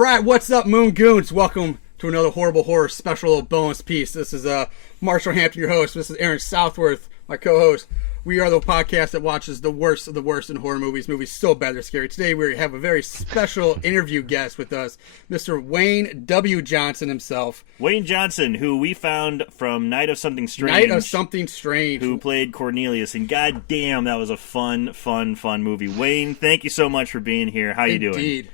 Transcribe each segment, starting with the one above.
right, what's up, Moon Goons? Welcome to another Horrible Horror special bonus piece. This is Marshall Hampton, your host. This is Aaron Southworth, my co-host. We are the podcast that watches the worst of the worst in horror movies. Movies so bad they're scary. Today we have a very special interview guest with us, Mr. Wayne W. Johnson himself. Wayne Johnson, who we found from Night of Something Strange. Night of Something Strange. Who played Cornelius. And goddamn, that was a fun movie. Wayne, thank you so much for being here. How you doing? Indeed.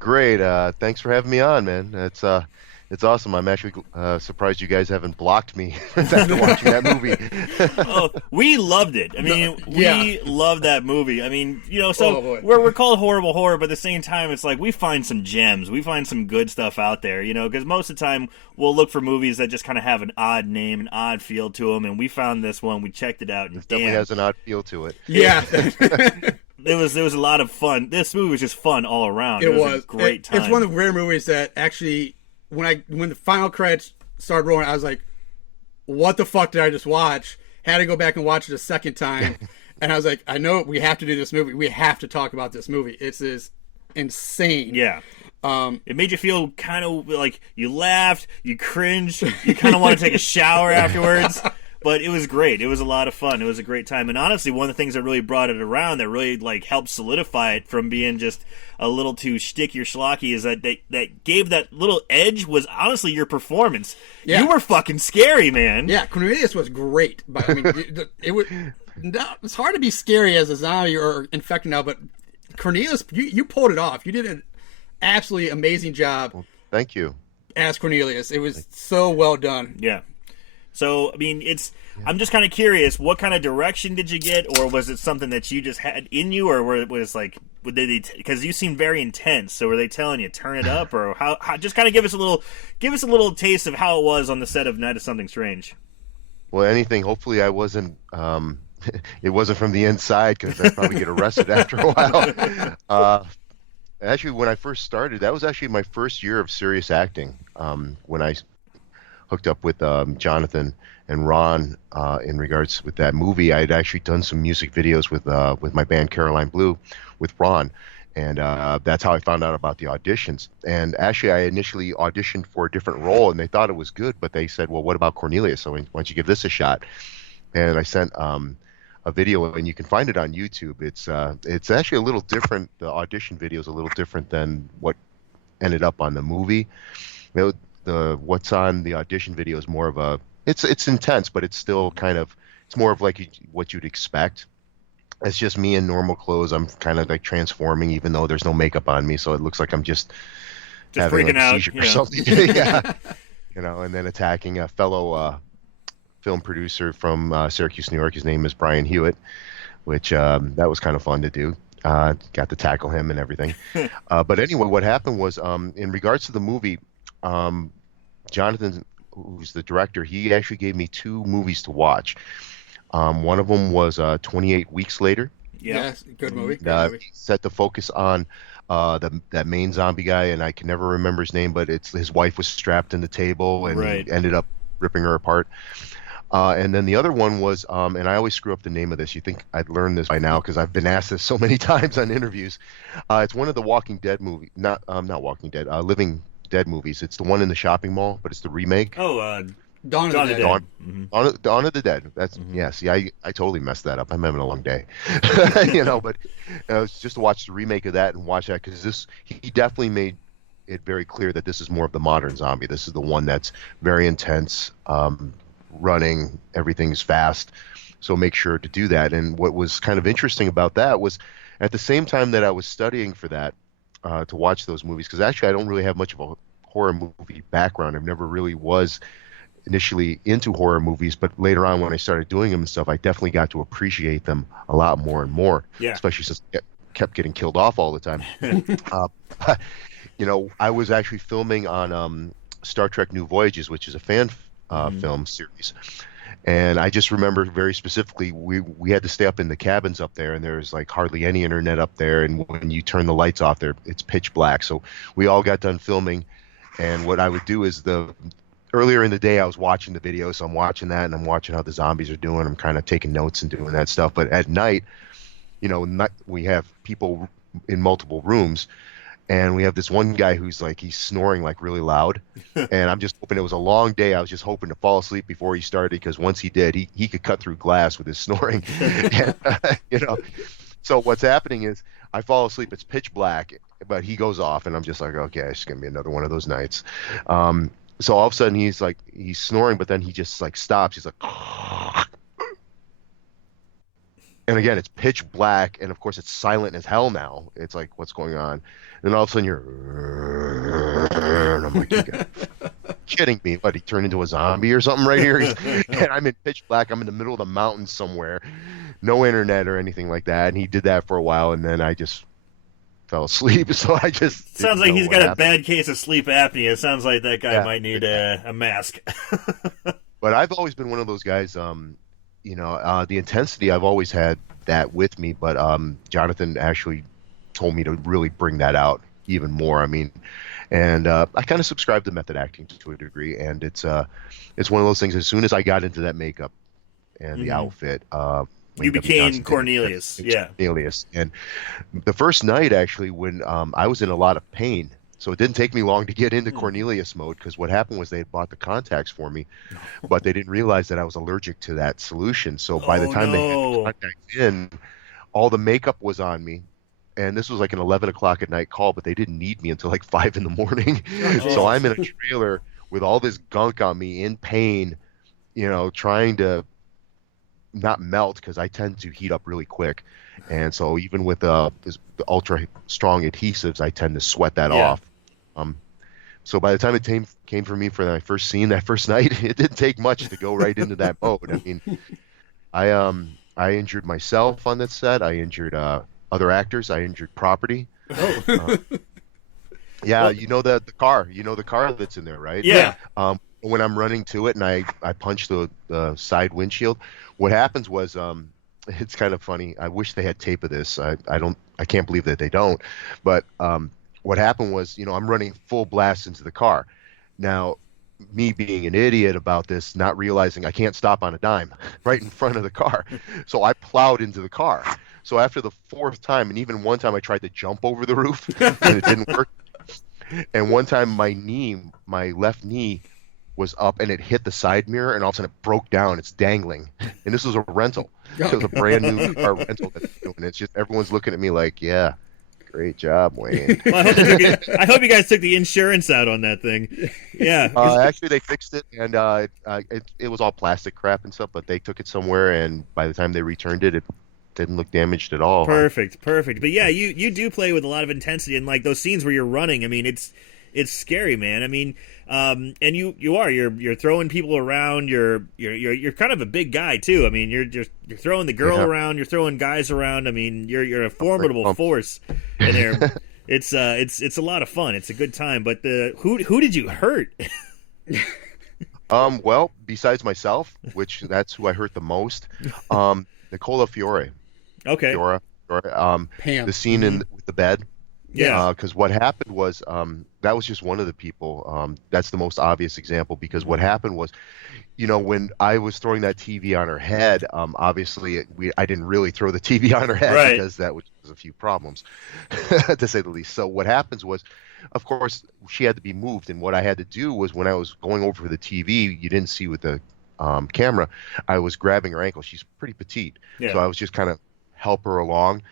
Great. Thanks for having me on, man. It's awesome. I'm actually surprised you guys haven't blocked me after watching that movie. Oh, we loved it. I mean, we love that movie. I mean, you know, so we're called Horrible Horror, but at the same time, it's like we find some gems. We find some good stuff out there, you know, because most of the time we'll look for movies that just kind of have an odd name, an odd feel to them, and we found this one. We checked it out, and it definitely has an odd feel to it. Yeah. There was a lot of fun. This movie was just fun all around. It was a great time. It's one of the rare movies that actually, when the final credits started rolling, I was like, what the fuck did I just watch? Had to go back and watch it a second time. And I was like, I know we have to do this movie. We have to talk about this movie. It's insane. Yeah. It made you feel kind of like you laughed, you cringed, you kind of want to take a shower afterwards. But it was great. It was a lot of fun. It was a great time. And honestly, one of the things that really brought it around, that really like helped solidify it from being just a little too shticky or schlocky, is that that gave that little edge was honestly your performance. Yeah. You were fucking scary, man. Yeah, Cornelius was great. But I mean, it's hard to be scary as a zombie or infected now, but Cornelius, you pulled it off. You did an absolutely amazing job. Well, thank you. As Cornelius. It was so well done. Yeah. So, I mean, I'm just kind of curious, what kind of direction did you get, or was it something that you just had in you, or was like, because you seem very intense, so were they telling you, turn it up, or how just kind of give us a little taste of how it was on the set of Night of Something Strange? Well, hopefully I wasn't, it wasn't from the inside, because I'd probably get arrested after a while. Actually, when I first started, that was actually my first year of serious acting, when I hooked up with Jonathan and Ron in regards with that movie. I had actually done some music videos with my band Caroline Blue with Ron, and that's how I found out about the auditions. And actually, I initially auditioned for a different role, and they thought it was good, but they said, well, what about Cornelius? So why don't you give this a shot? And I sent a video, and you can find it on YouTube. It's actually a little different. The audition video is a little different than what ended up on the movie. You know, what's on the audition video is more of a it's intense, but it's still kind of, it's more of like what you'd expect. It's just me in normal clothes. I'm kind of like transforming, even though there's no makeup on me, so it looks like I'm just having freaking like a out, seizure or something. Yeah, you know, and then attacking a fellow film producer from Syracuse, New York. His name is Brian Hewitt, which that was kind of fun to do. Got to tackle him and everything. But anyway, what happened was, in regards to the movie, Jonathan, who's the director, he actually gave me two movies to watch. One of them was 28 Weeks Later. Yes, good movie. He set the focus on that main zombie guy, and I can never remember his name, but his wife was strapped in the table, and he ended up ripping her apart. And then the other one was, and I always screw up the name of this. You think I'd learn this by now because I've been asked this so many times on interviews. It's one of the Walking Dead movie, not Walking Dead, Living Dead movies. It's the one in the shopping mall, but it's the remake. Oh, Dawn of the Dead. Dawn of the Dead. That's yes. Yeah, I totally messed that up. I'm having a long day, you know. But it's just to watch the remake of that and watch that, because he definitely made it very clear that this is more of the modern zombie. This is the one that's very intense, running. Everything's fast, so make sure to do that. And what was kind of interesting about that was, at the same time that I was studying for that, to watch those movies, because actually I don't really have much of a horror movie background. I never really was initially into horror movies, but later on when I started doing them and stuff, I definitely got to appreciate them a lot more and more. Yeah. Especially since I kept getting killed off all the time. You know, I was actually filming on Star Trek New Voyages, which is a fan film series. And I just remember very specifically, we had to stay up in the cabins up there, and there's like hardly any internet up there. And when you turn the lights off there, it's pitch black. So we all got done filming. And what I would do is earlier in the day, I was watching the video. So I'm watching that, and I'm watching how the zombies are doing. I'm kind of taking notes and doing that stuff. But at night, you know, we have people in multiple rooms. And we have this one guy who's like, he's snoring like really loud. And I'm just hoping, it was a long day. I was just hoping to fall asleep before he started, because once he did, he could cut through glass with his snoring. And, so what's happening is I fall asleep. It's pitch black, but he goes off, and I'm just like, okay, it's going to be another one of those nights. So all of a sudden he's snoring, but then he just like stops. He's like, and again, it's pitch black, and of course it's silent as hell now. It's like, what's going on? And then all of a sudden you're, and I'm like, you gotta kidding me? What, he turned into a zombie or something right here? And I'm in pitch black. I'm in the middle of the mountains somewhere, no internet or anything like that. And he did that for a while, and then I just fell asleep. So I just sounds like he's got a bad case of sleep apnea. It sounds like that guy might need a mask. But I've always been one of those guys. The intensity, I've always had that with me, but Jonathan actually told me to really bring that out even more. I mean, and I kind of subscribe to method acting to a degree, and it's one of those things. As soon as I got into that makeup and the outfit, you became Cornelius. Yeah, Cornelius. And the first night, actually, when I was in a lot of pain. So it didn't take me long to get into Cornelius mode, because what happened was they had bought the contacts for me, but they didn't realize that I was allergic to that solution. So by the time they had the contacts in, all the makeup was on me. And this was like an 11 o'clock at night call, but they didn't need me until like 5 in the morning. So I'm in a trailer with all this gunk on me, in pain, trying to not melt, because I tend to heat up really quick. And so even with the ultra strong adhesives, I tend to sweat that off. So by the time it came for me for my first scene that first night, it didn't take much to go right into that mode. I mean, I injured myself on that set. I injured other actors. I injured property. Yeah, the car. The car that's in there, right? Yeah. When I'm running to it and I punch the side windshield, what happens was it's kind of funny. I wish they had tape of this. I can't believe that they don't. But what happened was, I'm running full blast into the car. Now, me being an idiot about this, not realizing I can't stop on a dime right in front of the car. So I plowed into the car. So after the fourth time, and even one time I tried to jump over the roof and it didn't work. And one time my left knee was up and it hit the side mirror, and all of a sudden it broke down. It's dangling. And this was a rental. It was a brand new car rental. And it's just, everyone's looking at me like, yeah, great job, Wayne. Well, I hope you guys took the insurance out on that thing. Yeah. Actually, they fixed it, and it was all plastic crap and stuff, but they took it somewhere, and by the time they returned it, it didn't look damaged at all. Perfect. But yeah, you do play with a lot of intensity, and like those scenes where you're running, I mean, it's scary, man. I mean, and you're throwing people around. You're kind of a big guy too. I mean, you're throwing the girl around. You're throwing guys around. I mean, you're a formidable force in there. It's a lot of fun. It's a good time. But who did you hurt? Well, besides myself, which that's who I hurt the most, Nicola Fiore. Okay. Fiore. The scene with the bed. Yeah. Because what happened was that was just one of the people. That's the most obvious example, because what happened was, when I was throwing that TV on her head, obviously I didn't really throw the TV on her head, because that was a few problems, to say the least. So what happens was, of course, she had to be moved, and what I had to do was, when I was going over the TV, you didn't see with the camera, I was grabbing her ankle. She's pretty petite, so I was just kind of help her along.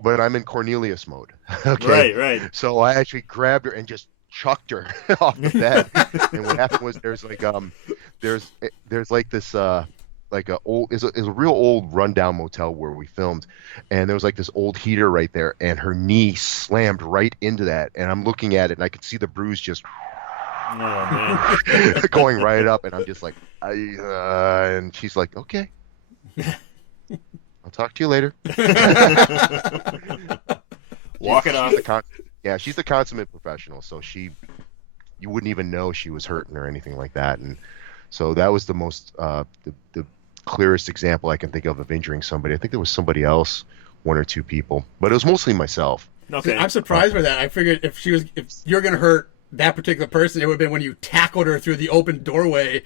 But I'm in Cornelius mode. Okay? Right. So I actually grabbed her and just chucked her off the bed. And what happened was, there's like this like a real old rundown motel where we filmed, and there was like this old heater right there, and her knee slammed right into that, and I'm looking at it and I could see the bruise just going right up, and I'm just like, and she's like, okay. I'll talk to you later. Walk it off. She's the consummate professional, so you wouldn't even know she was hurting or anything like that. And so that was the most the clearest example I can think of injuring somebody. I think there was somebody else, one or two people, but it was mostly myself. Okay. I'm surprised by that. I figured if you're gonna hurt that particular person, it would have been when you tackled her through the open doorway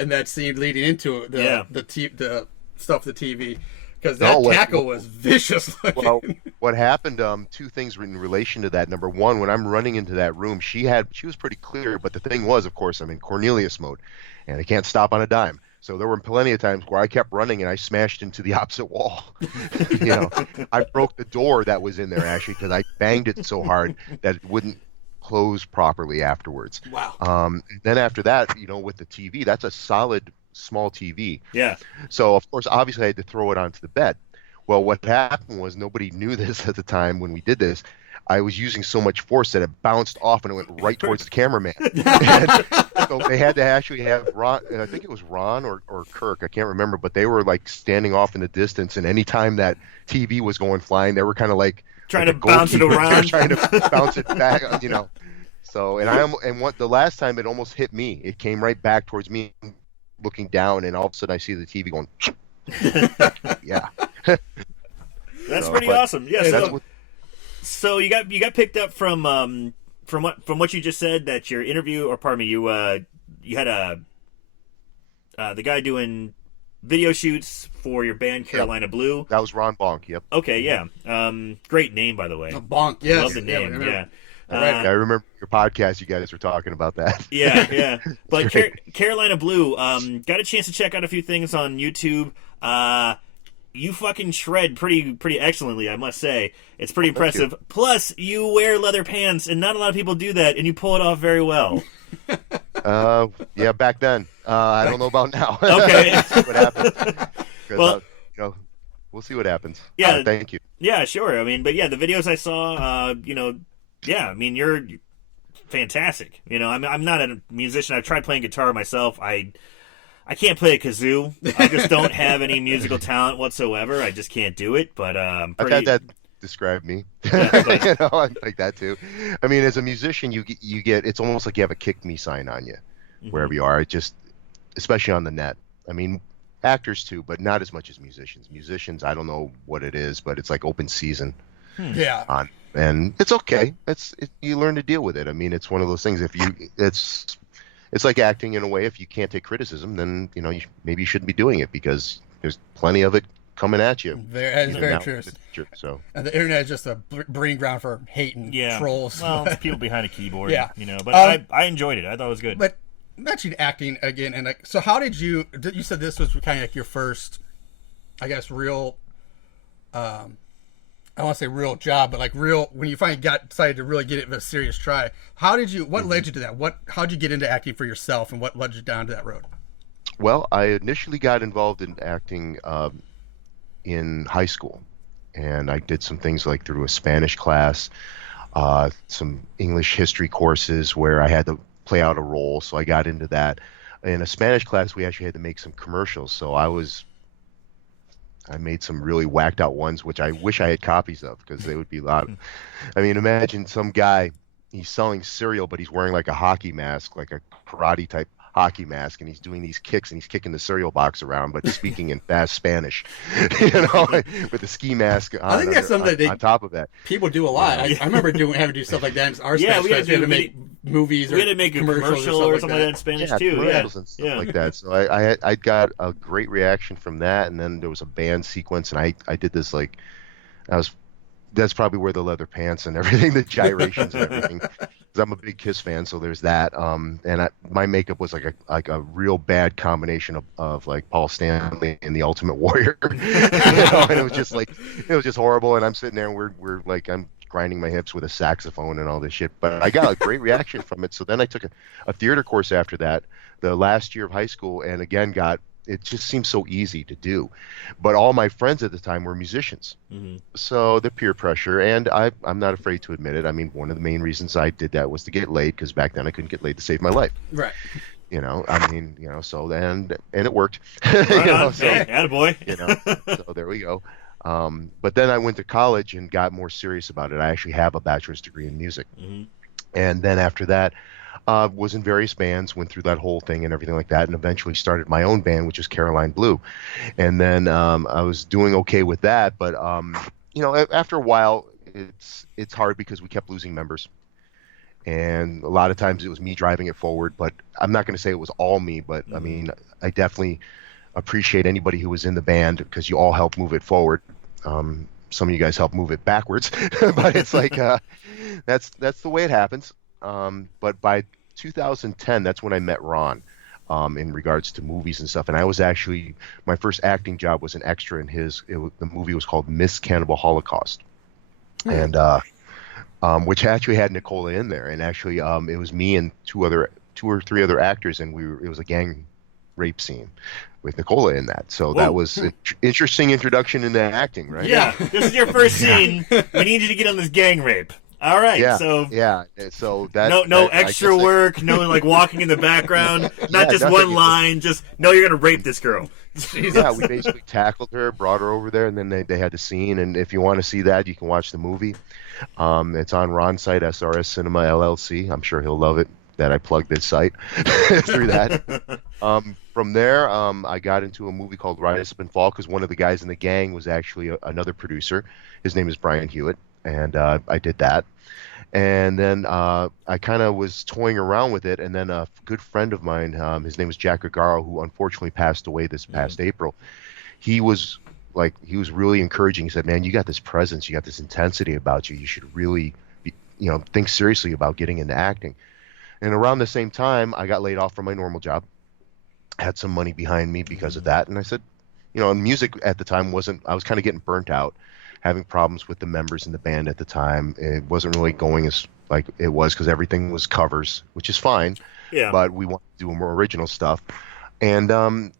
in that scene leading into the stuff, the TV. because that tackle was vicious looking. Well, what happened? Two things in relation to that. Number one, when I'm running into that room, she was pretty clear, but the thing was, of course, I'm in Cornelius mode, and I can't stop on a dime. So there were plenty of times where I kept running and I smashed into the opposite wall. I broke the door that was in there actually because I banged it so hard that it wouldn't close properly afterwards. Wow. Then after that, with the TV, that's a solid small TV. Yeah. So of course, obviously, I had to throw it onto the bed. Well, what happened was nobody knew this at the time when we did this. I was using so much force that it bounced off and it went right towards the cameraman. And so they had to actually have Ron, I think it was Ron or Kirk, I can't remember, but they were like standing off in the distance, and any time that TV was going flying, they were kind of like trying to bounce it around, trying to bounce it back, So the last time it almost hit me, it came right back towards me, looking down, and all of a sudden I see the TV going. Yeah. That's pretty awesome. Yeah. So you got picked up from what you just said, that your interview, or pardon me, you had the guy doing video shoots for your band Carolina Blue. That was Ron Bonk. Yep. Okay, yeah. Great name, by the way. Bonk, yes. Love the name. Yeah. I remember your podcast. You guys were talking about that. Yeah. But Carolina Blue, got a chance to check out a few things on YouTube. You fucking shred pretty excellently, I must say. It's pretty impressive. Plus, you wear leather pants, and not a lot of people do that, and you pull it off very well. Yeah, back then. I don't know about now. Okay. What happens? Well, we'll see what happens. Yeah. Thank you. Yeah, sure. I mean, but yeah, the videos I saw, yeah, I mean, you're fantastic. I'm not a musician. I've tried playing guitar myself. I can't play a kazoo. I just don't have any musical talent whatsoever. I just can't do it. But I've had that describe me. Yeah, I'm like that too. I mean, as a musician, you get it's almost like you have a kick me sign on you wherever you are. It just, especially on the net. I mean, actors too, but not as much as musicians. Musicians, I don't know what it is, but it's like open season. Yeah. And it's okay. You learn to deal with it. I mean, it's one of those things. It's like acting in a way. If you can't take criticism, then maybe you shouldn't be doing it, because there's plenty of it coming at you. That is very true. So and the internet is just a breeding ground for hate and trolls. Well, it's people behind a keyboard. Yeah. But I enjoyed it. I thought it was good. But mentioning acting again, and so how did you said this was kind of like your first, I guess, real. I don't want to say real job, but like real, when you finally decided to really get it a serious try. What led you to that? How'd you get into acting for yourself, and what led you down to that road? Well, I initially got involved in acting in high school, and I did some things like through a Spanish class, some English history courses where I had to play out a role. So I got into that. In a Spanish class, we actually had to make some commercials. So I made some really whacked out ones, which I wish I had copies of, because they would be loud. I mean, imagine some guy, he's selling cereal, but he's wearing like a hockey mask, like a karate type hockey mask, and he's doing these kicks, and he's kicking the cereal box around, but speaking in fast Spanish, with the ski mask on. I think that's something that on top of that. People do a lot. I remember having to do stuff like that in our Spanish class. We had to make movies or we had to make a commercial or something like that in Spanish too. Commercials and stuff like that. So I got a great reaction from that, and then there was a band sequence, and I did this that's probably where the leather pants and everything, the gyrations and everything. Because I'm a big Kiss fan, so there's that. And my makeup was like a real bad combination of like Paul Stanley and the Ultimate Warrior. And it was just horrible. And I'm sitting there, and we're like, I'm grinding my hips with a saxophone and all this shit. But I got a great reaction from it. So then I took a theater course after that, the last year of high school, and again it just seemed so easy to do. But all my friends at the time were musicians. Mm-hmm. So the peer pressure, and I'm not afraid to admit it. I mean, one of the main reasons I did that was to get laid, because back then I couldn't get laid to save my life. Right. So then, and it worked. Right attaboy. So there we go. But then I went to college and got more serious about it. I actually have a bachelor's degree in music. Mm-hmm. And then after that, was in various bands, went through that whole thing and everything like that, and eventually started my own band, which is Carolina Blue. And then I was doing okay with that, but after a while, it's hard because we kept losing members, and a lot of times it was me driving it forward. But I'm not going to say it was all me, but I mean, I definitely appreciate anybody who was in the band because you all helped move it forward. Some of you guys helped move it backwards, but it's like that's the way it happens. But by 2010, that's when I met Ron. In regards to movies and stuff, and I was actually my first acting job was an extra in the movie was called Miss Cannibal Holocaust, and which actually had Nicola in there, and actually it was me and two or three other actors, and it was a gang rape scene with Nicola in that. So that was an interesting introduction into acting, right? Yeah, this is your first scene. We need you to get on this gang rape. All right, so that no extra work, no like walking in the background, not just one line, just no, you're gonna rape this girl. Yeah, we basically tackled her, brought her over there, and then they had the scene. And if you want to see that, you can watch the movie. It's on Ron's site, SRS Cinema LLC. I'm sure he'll love it that I plugged this site through that. From there, I got into a movie called Rise Up and Fall because one of the guys in the gang was actually another producer. His name is Brian Hewitt, and I did that. And then I kind of was toying around with it, and then a good friend of mine, his name was Jack Gagaro, who unfortunately passed away this past April. He was really encouraging. He said, "Man, you got this presence, you got this intensity about you. You should really, think seriously about getting into acting." And around the same time, I got laid off from my normal job. Had some money behind me because of that, and I said, music at the time I was kind of getting burnt out. Having problems with the members in the band at the time. It wasn't really going as like it was because everything was covers, which is fine. Yeah. But we want to do more original stuff. And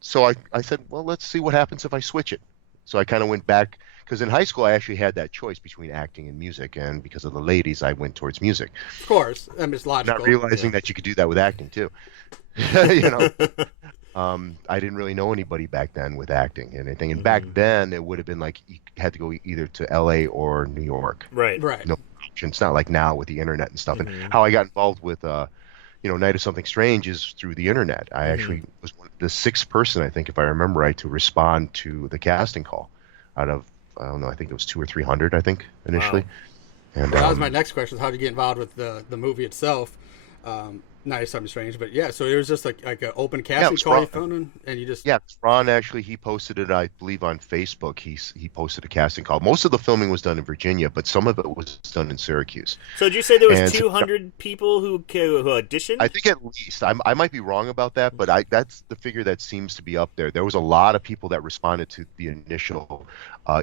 so I said, well, let's see what happens if I switch it. So I kind of went back because in high school I actually had that choice between acting and music, and because of the ladies, I went towards music. Of course, I mean, it's logical. Not realizing that you could do that with acting too. I didn't really know anybody back then with acting and anything. And back then, it would have been like you had to go either to L.A. or New York. Right. No option. It's not like now with the internet and stuff. And how I got involved with, Night of Something Strange is through the internet. I actually was the sixth person, I think, if I remember right, to respond to the casting call out of, I don't know, I think it was 200 or 300, I think, initially. Wow. And that was my next question, is how did you get involved with the movie itself? Night of Something Strange, but yeah, so it was just like an open casting call you found in, and you just... Yeah, Ron actually, he posted it, I believe, on Facebook. He posted a casting call. Most of the filming was done in Virginia, but some of it was done in Syracuse. So did you say there was 200 people who auditioned? I think at least. I might be wrong about that, but that's the figure that seems to be up there. There was a lot of people that responded to the initial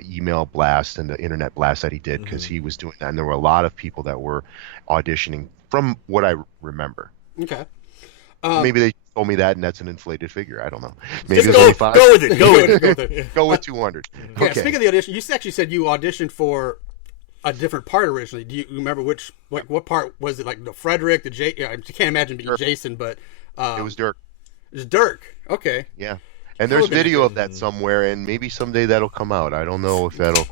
email blast and the internet blast that he did because he was doing that, and there were a lot of people that were auditioning from what I remember. Okay. Maybe they told me that, and that's an inflated figure. I don't know. Maybe Just it was only 5. Go with it. Go with it. Go with 200. Yeah, Okay. speaking of the audition, you actually said you auditioned for a different part originally. Do you remember what part was it? Like the Frederick, the Jay? I can't imagine being Dirk. Jason, but It was Dirk. it was Dirk. Okay. Yeah. And there's video of that somewhere, and maybe someday that'll come out. I don't know if that'll,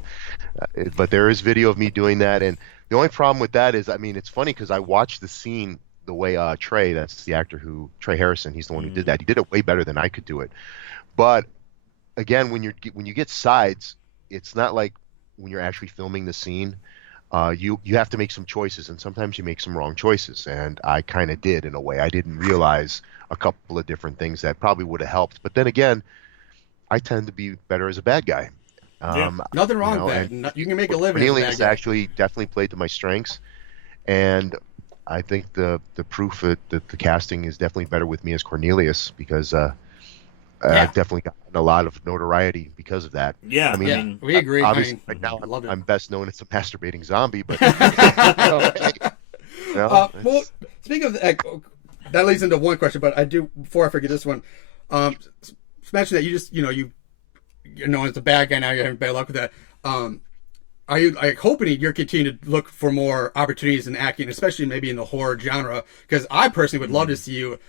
but there is video of me doing that. And the only problem with that is, I mean, it's funny because I watched the scene the way Trey, that's the actor Trey Harrison, he's the one who did that. He did it way better than I could do it. But again, when you get sides, it's not like when you're actually filming the scene. You have to make some choices, and sometimes you make some wrong choices. And I kind of did in a way. I didn't realize a couple of different things that probably would have helped. But then again, I tend to be better as a bad guy. Nothing wrong with that. You can make a living. Cornelius actually definitely played to my strengths, and I think the proof that the casting is definitely better with me as Cornelius because I've definitely gotten a lot of notoriety because of that. Yeah, I mean, we agree. Obviously, I mean, right now I love it. I'm best known as a masturbating zombie, but well, speaking of that leads into one question, but I do before I forget this one. Mention that you just you're known as the bad guy now. You're having bad luck with that. Are you hoping you're continuing to look for more opportunities in acting, especially maybe in the horror genre? Because I personally would love to see you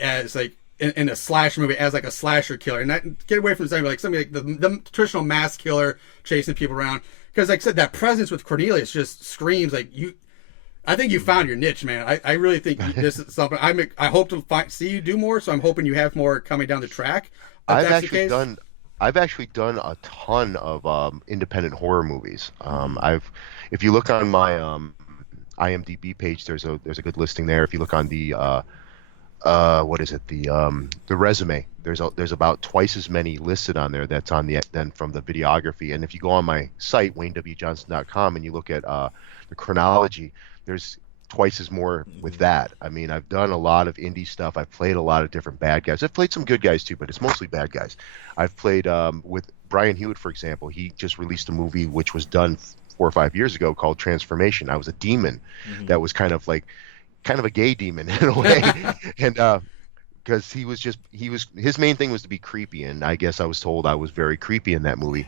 as like in a slasher movie as like a slasher killer, and not get away from something like the traditional mass killer chasing people around. Because like I said, that presence with Cornelius just screams like you. I think you found your niche, man. I really think this is something. I hope to see you do more. So I'm hoping you have more coming down the track. I've actually done a ton of independent horror movies. If you look on my IMDb page, there's a good listing there. If you look on the what is it? The resume. There's about twice as many listed on there that's on the than from the videography. And if you go on my site waynewjohnson.com and you look at the chronology, there's twice as more with that. I mean, I've done a lot of indie stuff. I've played a lot of different bad guys. I've played some good guys too, but it's mostly bad guys. I've played with Brian Hewitt, for example. He just released a movie which was done 4 or 5 years ago called Transformation. I was a demon that was kind of a gay demon in a way, and because his main thing was to be creepy, and I guess I was told I was very creepy in that movie,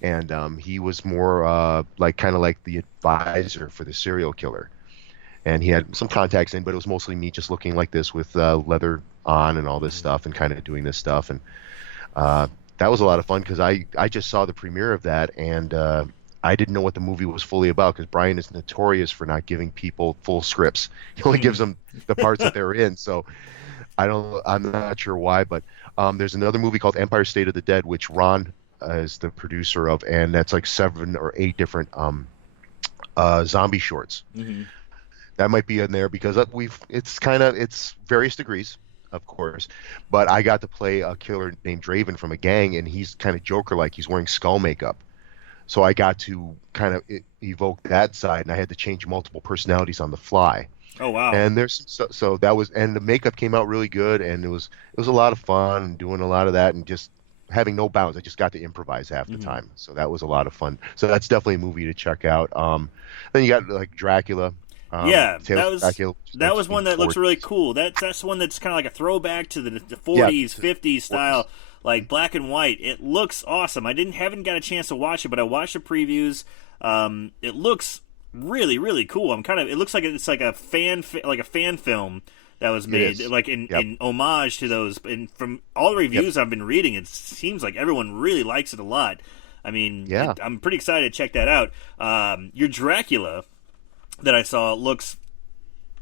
and he was more kind of like the advisor for the serial killer. And he had some contacts in, but it was mostly me just looking like this with leather on and all this stuff and kind of doing this stuff. And that was a lot of fun because I just saw the premiere of that, and I didn't know what the movie was fully about because Brian is notorious for not giving people full scripts. He only gives them the parts that they're in. So I'm not sure why, but there's another movie called Empire State of the Dead, which Ron is the producer of, and that's like 7 or 8 different zombie shorts. That might be in there because it's various degrees, of course, but I got to play a killer named Draven from a gang, and he's kind of Joker-like. He's wearing skull makeup, so I got to kind of evoke that side, and I had to change multiple personalities on the fly. Oh wow! And so that was, and the makeup came out really good, and it was a lot of fun doing a lot of that, and just having no bounds. I just got to improvise half the time, so that was a lot of fun. So that's definitely a movie to check out. Then you got like Dracula. That was one that looks really cool. That's one that's kind of like a throwback to the 40s, 50s style, like black and white. It looks awesome. Haven't got a chance to watch it, but I watched the previews. It looks really, really cool. It looks like it's like a fan film that was made, like in homage to those. And from all the reviews I've been reading, it seems like everyone really likes it a lot. I mean, I'm pretty excited to check that out. Your Dracula that I saw looks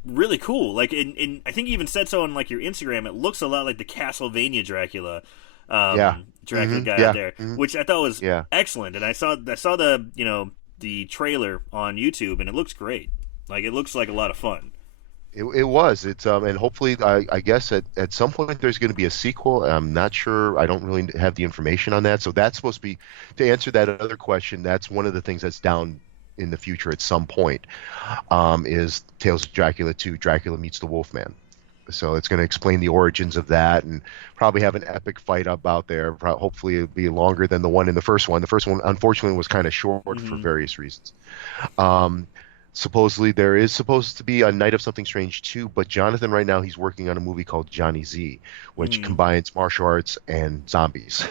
really cool. Like, I think you even said so on like your Instagram. It looks a lot like the Castlevania Dracula, Dracula guy out there, which I thought was excellent. And I saw the the trailer on YouTube, and it looks great. Like, it looks like a lot of fun. It was. It's and hopefully, I guess at some point there's going to be a sequel. I'm not sure. I don't really have the information on that. So that's supposed to be, to answer that other question. That's one of the things that's down in the future at some point, is Tales of Dracula 2, Dracula Meets the Wolfman. So it's going to explain the origins of that and probably have an epic fight up out there. Hopefully it'll be longer than the one in the first one. The first one, unfortunately, was kind of short for various reasons. Supposedly there is supposed to be a Night of Something Strange 2, but Jonathan right now, he's working on a movie called Johnny Z, which combines martial arts and zombies.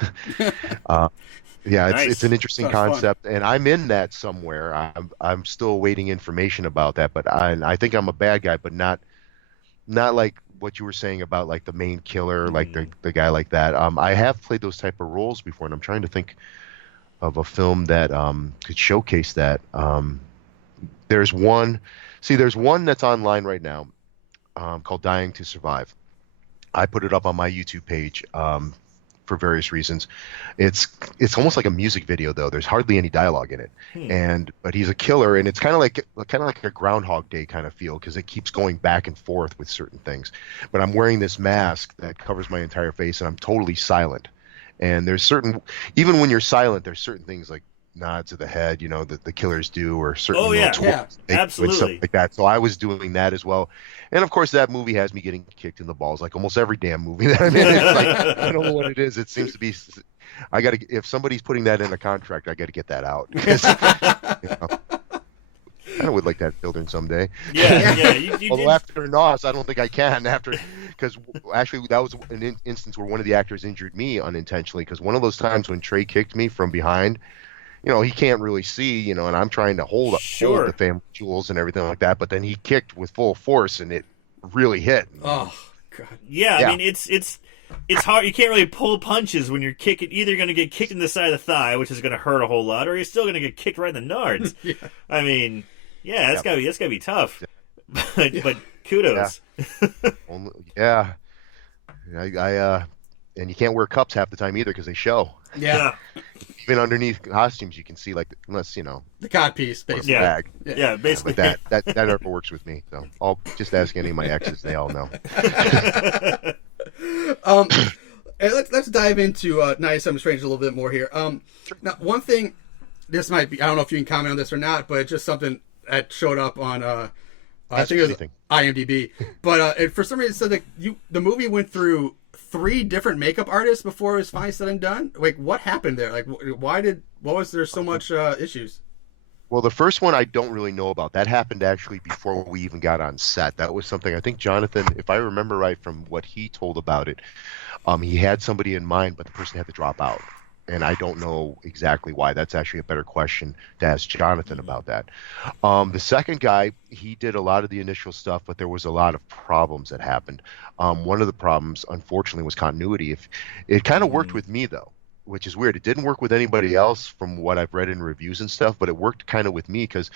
Yeah, Nice. It's an interesting concept, and I'm in that somewhere. I'm still awaiting information about that, but I think I'm a bad guy, but not like what you were saying about like the main killer, like the guy like that. I have played those type of roles before, and I'm trying to think of a film that could showcase that. There's one that's online right now called Dying to Survive. I put it up on my YouTube page. For various reasons. It's almost like a music video though. There's hardly any dialogue in it. But he's a killer, and it's kind of like a Groundhog Day kind of feel because it keeps going back and forth with certain things. But I'm wearing this mask that covers my entire face, and I'm totally silent. And even when you're silent, there's certain things like nods of the head, that the killers do, or certain absolutely, stuff like that. So I was doing that as well. And of course, that movie has me getting kicked in the balls, like almost every damn movie that I'm in. It's like, I don't know what it is. It seems to be. If somebody's putting that in a contract, I got to get that out. I would like that children someday. Although after NOS, I don't think I can because actually that was an instance where one of the actors injured me unintentionally. Because one of those times when Trey kicked me from behind. He can't really see, and I'm trying to hold the family jewels and everything like that. But then he kicked with full force, and it really hit. Oh, God. Yeah, I mean, it's hard. You can't really pull punches when you're kicking. Either you're going to get kicked in the side of the thigh, which is going to hurt a whole lot, or you're still going to get kicked right in the nards. I mean, that's gotta be tough. But kudos. and you can't wear cups half the time either because they show. Yeah. Even underneath costumes, you can see like unless The cod piece, basically. Yeah. bag. Yeah, basically. But that never works with me. So I'll just ask any of my exes; they all know. And let's dive into 97 Strange a little bit more here. Now, one thing, this might be, I don't know if you can comment on this or not, but it's just something that showed up on, I think it was IMDb. But for some reason, it said that the movie went through 3 different makeup artists before it was finally said and done. Like, what happened there? Like, what was there so much issues? Well, the first one I don't really know about. That happened actually before we even got on set. That was something I think Jonathan, if I remember right from what he told about it, he had somebody in mind, but the person had to drop out. And I don't know exactly why. That's actually a better question to ask Jonathan about that. The second guy, he did a lot of the initial stuff, but there was a lot of problems that happened. One of the problems, unfortunately, was continuity. It kind of worked with me, though, which is weird. It didn't work with anybody else from what I've read in reviews and stuff, but it worked kind of with me because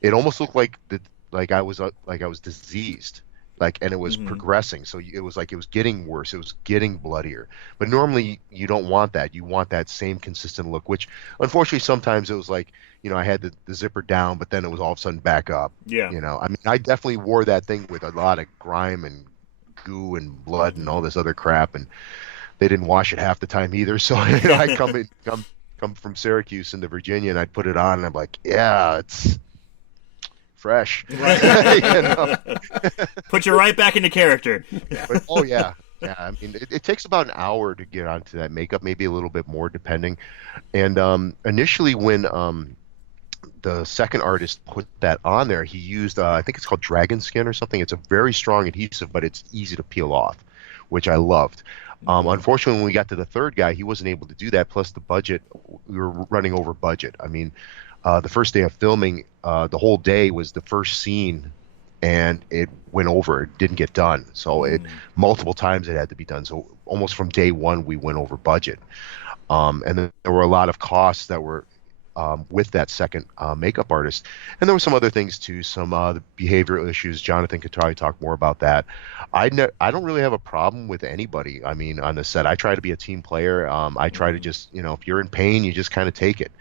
it almost looked like I was diseased. And it was progressing, so it was like it was getting worse. It was getting bloodier. But normally you don't want that. You want that same consistent look, which unfortunately sometimes it was like, I had the zipper down, but then it was all of a sudden back up. Yeah. I mean, I definitely wore that thing with a lot of grime and goo and blood and all this other crap, and they didn't wash it half the time either. So I come from Syracuse into Virginia, and I'd put it on, and I'm like, yeah, it's fresh. Put you right back into character. But, oh yeah. I mean, it takes about an hour to get onto that makeup, maybe a little bit more depending. And initially when the second artist put that on there, he used I think it's called dragon skin or something. It's a very strong adhesive, but it's easy to peel off, which I loved. Unfortunately, when we got to the third guy, he wasn't able to do that. Plus the budget, we were running over budget. I mean, the first day of filming, the whole day was the first scene, and it went over. It didn't get done. So multiple times it had to be done. So almost from day one, we went over budget. And then there were a lot of costs that were with that second makeup artist. And there were some other things too, some behavioral issues. Jonathan could probably talk more about that. I don't really have a problem with anybody. I mean, on the set, I try to be a team player. I try to just, if you're in pain, you just kind of take it.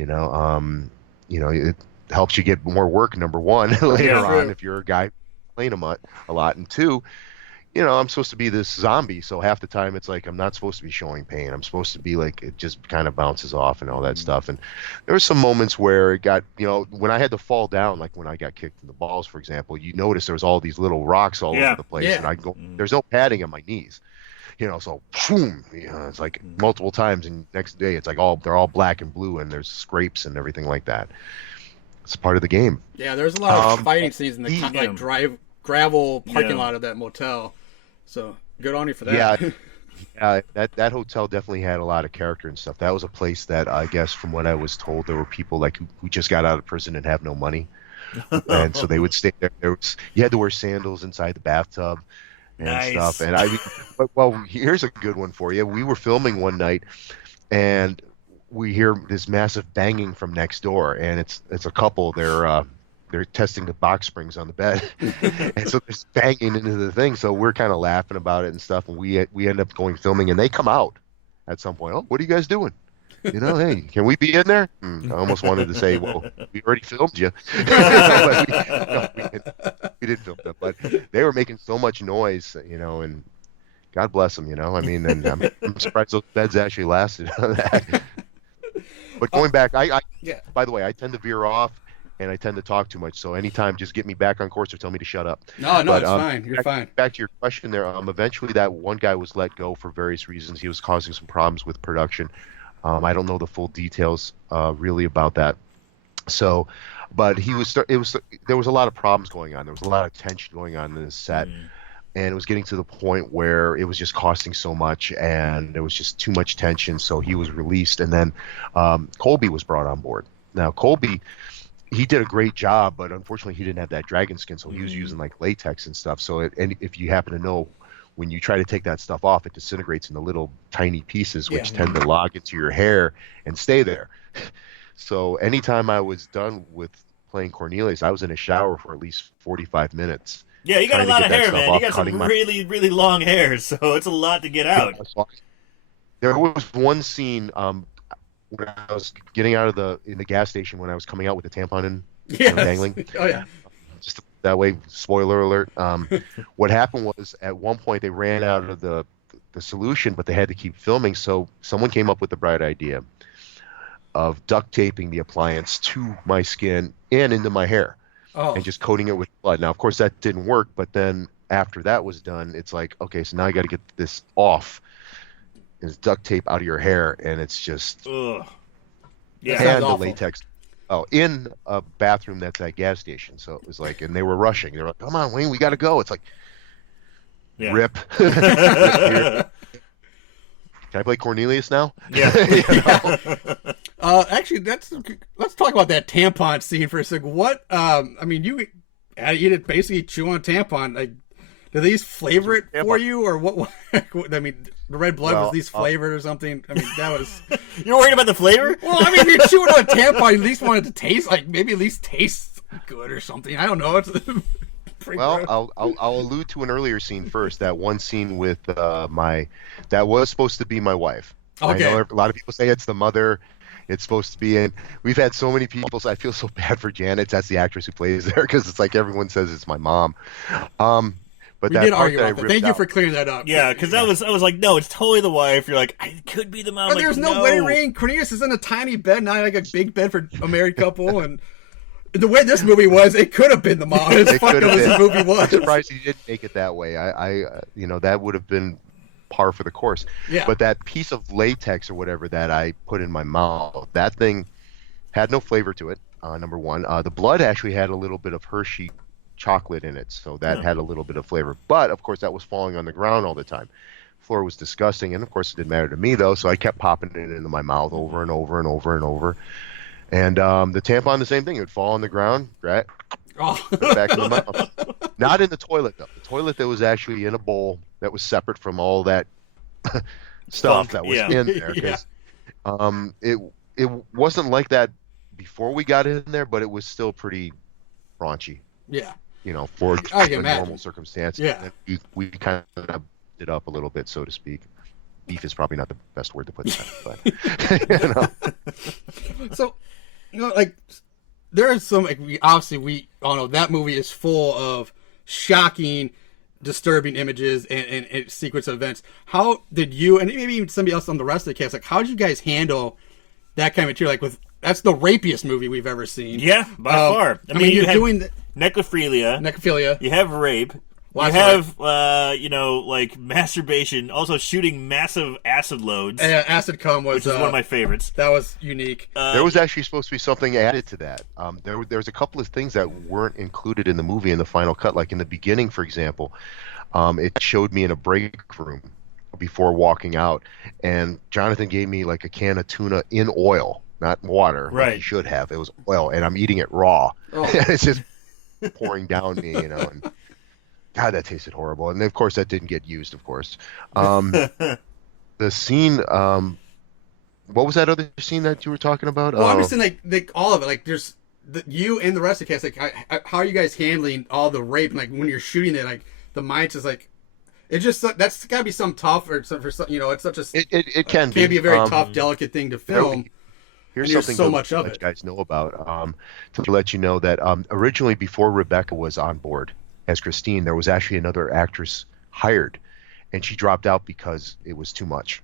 It helps you get more work, number one, later on if you're a guy playing a lot. And two, I'm supposed to be this zombie, so half the time it's like I'm not supposed to be showing pain. I'm supposed to be like it just kind of bounces off and all that stuff. And there were some moments where it got, when I had to fall down, like when I got kicked in the balls, for example, you notice there was all these little rocks all over the place, and I go, there's no padding on my knees. So boom, it's like multiple times, and next day it's like they're all black and blue, and there's scrapes and everything like that. It's part of the game. Yeah, there's a lot of fighting scenes in the gravel parking lot of that motel. So good on you for that. Yeah, that hotel definitely had a lot of character and stuff. That was a place that I guess, from what I was told, there were people like who just got out of prison and have no money, and so they would stay there. You had to wear sandals inside the bathtub. And stuff. And here's a good one for you. We were filming one night, and we hear this massive banging from next door, and it's a couple. They're testing the box springs on the bed, and so there's banging into the thing. So we're kind of laughing about it and stuff, and we end up going filming, and they come out at some point. Oh, what are you guys doing? Hey, can we be in there? I almost wanted to say, well, we already filmed you. We didn't film them, but they were making so much noise, and God bless them, I mean, and I'm surprised those beds actually lasted on that. But going back, by the way, I tend to veer off, and I tend to talk too much. So anytime, just get me back on course or tell me to shut up. No, it's fine. You're fine. Back to your question there. Eventually, that one guy was let go for various reasons. He was causing some problems with production. I don't know the full details really about that. So, but there was a lot of problems going on. There was a lot of tension going on in the set, and it was getting to the point where it was just costing so much, and there was just too much tension. So he was released, and then Colby was brought on board. Now Colby, he did a great job, but unfortunately he didn't have that dragon skin, so he was using like latex and stuff. So and if you happen to know, when you try to take that stuff off, it disintegrates into little tiny pieces, which tend to log into your hair and stay there. So anytime I was done with playing Cornelius, I was in a shower for at least 45 minutes. Yeah, you got a trying to lot get of that hair, stuff man. off, You got some cutting my- really, really long hair, so it's a lot to get out. There was one scene when I was getting out of in the gas station when I was coming out with the tampon and Yes. dangling. Oh yeah. Just that way, spoiler alert. What happened was at one point they ran out of the solution, but they had to keep filming. So someone came up with the bright idea of duct taping the appliance to my skin and into my hair, Oh. and just coating it with blood. Now, of course, that didn't work. But then after that was done, it's like, okay, so now I got to get this off. It's duct tape out of your hair, and it's just Ugh. That Yeah. sounds and the awful. latex. Oh, in a bathroom that's at gas station. So it was like, and they were rushing. They were like, "Come on, Wayne, we got to go." It's like, Yeah. rip. Can I play Cornelius now? Yeah. Actually, let's talk about that tampon scene for a second. What? I mean, you did basically chew on a tampon. Like, do these flavor it for you, or what? I mean, the red blood was these flavored or something. I mean, that was. You're worried about the flavor? Well, I mean, you're chewing on a tampon. You at least want it to taste like maybe at least taste good or something. I don't know. It's pretty Well, gross. I'll allude to an earlier scene first. That one scene with that was supposed to be my wife. Okay. I know a lot of people say it's the mother. It's supposed to be, and we've had so many people. So I feel so bad for Janet. That's the actress who plays there, because it's like everyone says it's my mom. But We that did part argue that I about that. ripped Thank you out- for clearing that up. Yeah, because I was like, no, it's totally the wife. You're like, it could be the mom. But Like, there's no wedding ring. Cornelius is in a tiny bed, not like a big bed for a married couple. And the way this movie was, it could have been the mom. As It fucked could up have as been. this movie was. I'm surprised he didn't make it that way. That would have been par for the course. Yeah. But that piece of latex or whatever that I put in my mouth, that thing had no flavor to it. Number one, the blood actually had a little bit of Hershey chocolate in it, so that had a little bit of flavor. But of course, that was falling on the ground all the time. Floor was disgusting, and of course, it didn't matter to me though. So I kept popping it into my mouth over and over and over and over. And the tampon, the same thing. It would fall on the ground, right? Oh. Put it back in the mouth. Not in the toilet though. The toilet that was actually in a bowl that was separate from all that stuff Funk, that was yeah. in there. 'Cause, it wasn't like that before we got in there, but it was still pretty raunchy. Yeah. For I can imagine. normal circumstances. Yeah. And we kind of it up a little bit, so to speak. Beef is probably not the best word to put that, but So, like, there are some, like, we all know that movie is full of shocking, disturbing images and sequence of events. How did you, and maybe even somebody else on the rest of the cast, like, how did you guys handle that kind of material? Like, that's the rapiest movie we've ever seen. Yeah, by far. I mean, you you're have doing necrophilia. necrophilia. You have rape. Lots you of have, like masturbation. Also shooting massive acid loads, Acid Cum was which is one of my favorites. that was unique. there was actually supposed to be something added to that. There was a couple of things that weren't included in the movie in the final cut. Like in the beginning, for example, it showed me in a break room before walking out, and Jonathan gave me like a can of tuna in oil, not water. Like Right. he should have. It was oil, and I'm eating it raw. Oh. It's just pouring down me, and God, that tasted horrible. And of course, that didn't get used. Of course, the scene. What was that other scene that you were talking about? Well, I'm just saying, like all of it. Like, there's you and the rest of the cast. Like, how are you guys handling all the rape? And, like, when you're shooting it, like, the mind's just like, it just that's got to be some tough or some for some. It's such a it can be a very tough, delicate thing to film. Here's and there's something so to much of let it. you guys know about. To let you know that originally, before Rebecca was on board as Christine, there was actually another actress hired, and she dropped out because it was too much.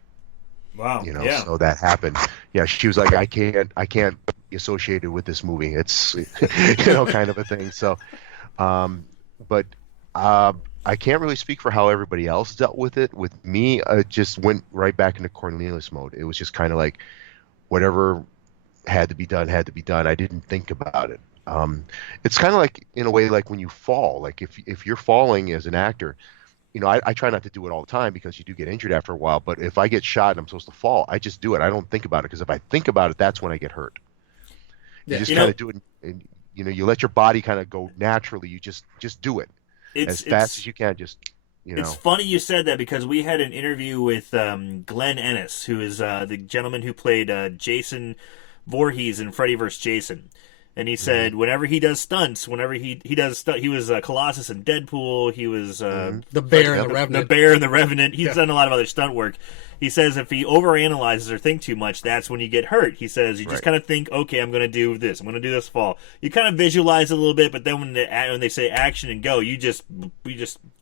Wow. Yeah. So that happened. Yeah, she was like, I can't be associated with this movie. It's kind of a thing. So, but I can't really speak for how everybody else dealt with it. With me, it just went right back into Cornelius mode. It was just kind of like whatever had to be done. I didn't think about it. It's kind of like, in a way, like when you fall. Like if you're falling as an actor, I try not to do it all the time because you do get injured after a while. But if I get shot and I'm supposed to fall, I just do it. I don't think about it, because if I think about it, that's when I get hurt. You Yeah. just kind of do it, and you let your body kind of go naturally. You just do it as fast as you can. It's funny you said that, because we had an interview with Glenn Ennis, who is the gentleman who played Jason Voorhees in Freddy vs. Jason. And he said whenever he does stunts, whenever he was Colossus in Deadpool. He was the Bear and the Revenant. The Bear and the Revenant. He's done a lot of other stunt work. He says if he overanalyzes or think too much, that's when you get hurt. He says you just kind of think, okay, I'm going to do this. I'm going to do this fall. You kind of visualize it a little bit, but then when they say action and go, you just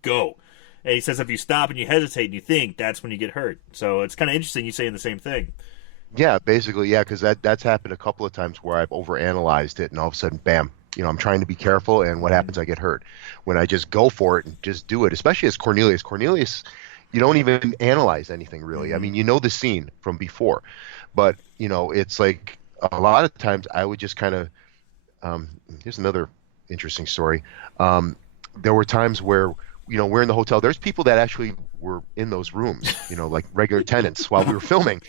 go. And he says if you stop and you hesitate and you think, that's when you get hurt. So it's kind of interesting you saying the same thing. Yeah, basically, yeah, because that's happened a couple of times where I've overanalyzed it, and all of a sudden, bam, I'm trying to be careful, and what happens? I get hurt. When I just go for it and just do it, especially as Cornelius. Cornelius, you don't even analyze anything really. I mean, you know the scene from before, but it's like a lot of times I would just kind of. Here's another interesting story. There were times where we're in the hotel. There's people that actually were in those rooms, like regular tenants while we were filming.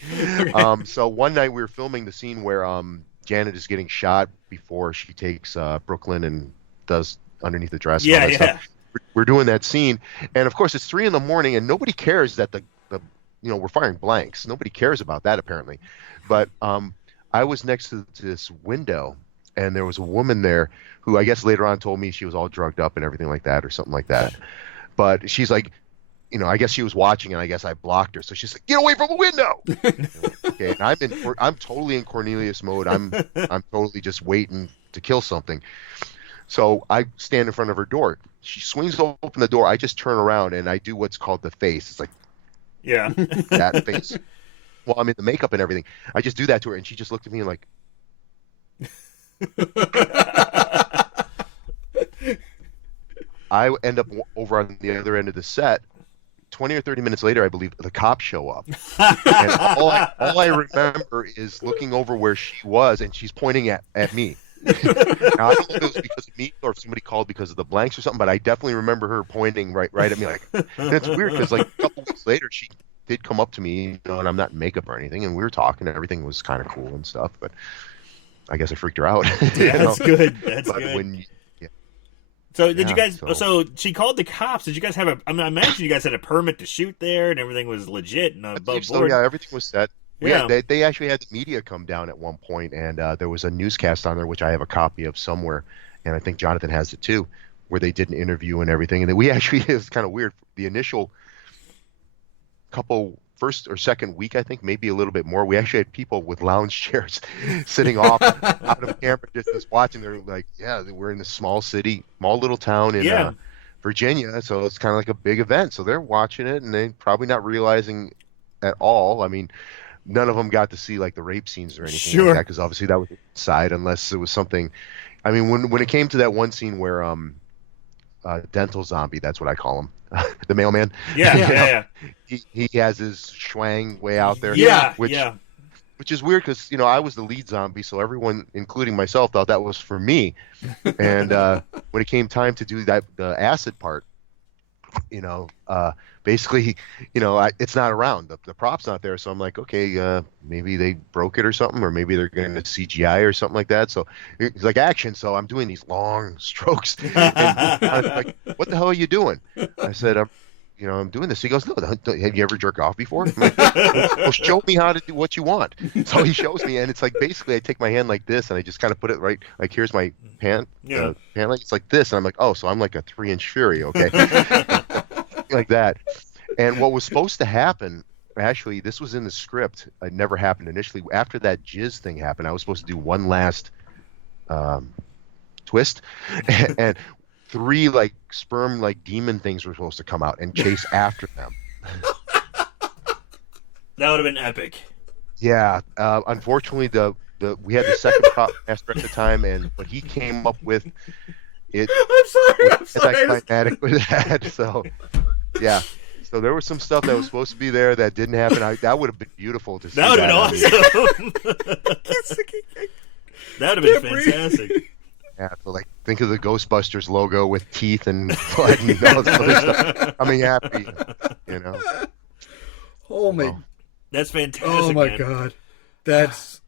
So one night we were filming the scene where Janet is getting shot before she takes Brooklyn and does underneath the dress. And all that stuff. We're doing that scene, and of course it's 3 a.m, and nobody cares that the we're firing blanks. Nobody cares about that apparently. But I was next to this window, and there was a woman there who I guess later on told me she was all drugged up and everything like that or something like that. But she's like, I guess she was watching, and I guess I blocked her. So she's like, "Get away from the window!" Okay, and I'm totally in Cornelius mode. I'm totally just waiting to kill something. So I stand in front of her door. She swings open the door. I just turn around and I do what's called the face. It's like, that face. Well, I'm in the makeup and everything. I just do that to her, and she just looked at me and like. I end up over on the other end of the set. 20 or 30 minutes later, I believe, the cops show up. And all I remember is looking over where she was, and she's pointing at me. Now, I don't know if it was because of me or if somebody called because of the blanks or something, but I definitely remember her pointing right at me. And it's weird because like a couple weeks later, she did come up to me, and I'm not in makeup or anything, and we were talking, and everything was kind of cool and stuff, but I guess I freaked her out. That's good. That's good. So did you guys? So she called the cops. Did you guys have I imagine you guys had a permit to shoot there, and everything was legit and above board. Yeah, everything was set. Yeah, they actually had the media come down at one point, and there was a newscast on there, which I have a copy of somewhere, and I think Jonathan has it too, where they did an interview and everything. And then we actually, it's kind of weird. The initial first or second week, I think, maybe a little bit more, we actually had people with lounge chairs sitting off out of camera distance watching. They're like, we're in this small little town in Virginia, so it's kind of like a big event. So they're watching it, and they're probably not realizing at all. I mean, none of them got to see like the rape scenes or anything like that, because obviously that was inside, unless it was something. I mean, when it came to that one scene where Dental Zombie, that's what I call him, the mailman. Yeah. He has his schwang way out there. Which is weird because I was the lead zombie, so everyone, including myself, thought that was for me. And when it came time to do the acid part, basically, it's not around. The prop's not there, so I'm like, okay, maybe they broke it or something, or maybe they're going to CGI or something like that. So it's like action. So I'm doing these long strokes. And I'm like, what the hell are you doing? I said, I'm doing this. He goes, no, have you ever jerked off before? I'm like, well, show me how to do what you want. So he shows me, and it's like basically I take my hand like this, and I just kind of put it right, like here's my pant leg. It's like this, and I'm like, oh, so I'm like a 3-inch Fury, okay? Like that. And what was supposed to happen, actually, this was in the script. It never happened initially. After that jizz thing happened, I was supposed to do one last twist, and 3 like sperm like demon things were supposed to come out and chase after them. That would have been epic. Yeah. Unfortunately, we had the second prop master at the time, and what he came up with, I'm sorry. Climatic with that. So, yeah. So there was some stuff that was supposed to be there that didn't happen. That would have been beautiful to see. That would have been awesome. That would have been fantastic. Yeah, so like think of the Ghostbusters logo with teeth and blood and all this other stuff coming happy, Oh my, that's fantastic. Oh my man. God, that's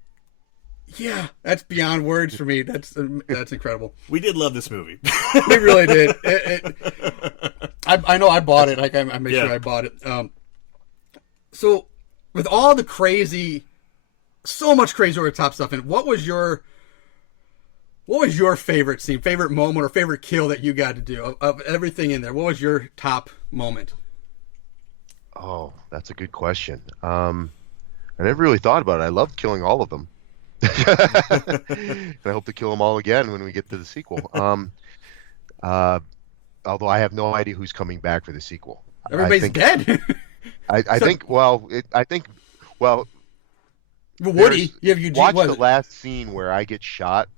beyond words for me. That's incredible. We did love this movie. We really did. I know I bought it. Like I made sure I bought it. So with all the so much crazy over the top stuff, and what was your What was your favorite scene, favorite moment, or favorite kill that you got to do of everything in there? What was your top moment? Oh, that's a good question. I never really thought about it. I loved killing all of them. And I hope to kill them all again when we get to the sequel. Although I have no idea who's coming back for the sequel. Everybody's dead. I think. Well, Well, Woody, you have Eugene. watch the last scene where I get shot.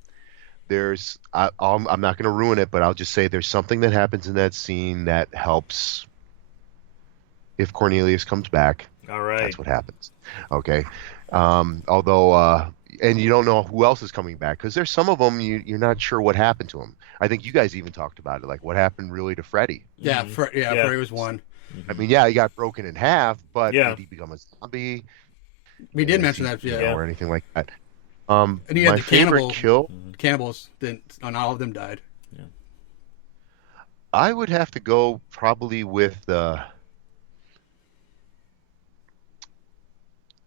I'm not going to ruin it, but I'll just say there's something that happens in that scene that helps if Cornelius comes back. All right. That's what happens. Okay. Although, and you don't know who else is coming back because there's some of them you're not sure what happened to them. I think you guys even talked about it, like what happened really to Freddy. Yeah, Freddy was one. I mean, yeah, he got broken in half, but Yeah. did he become a zombie? We did mention that, yeah. Or anything like that. And he had My the favorite kill, cannibals, and all of them died. I would have to go probably with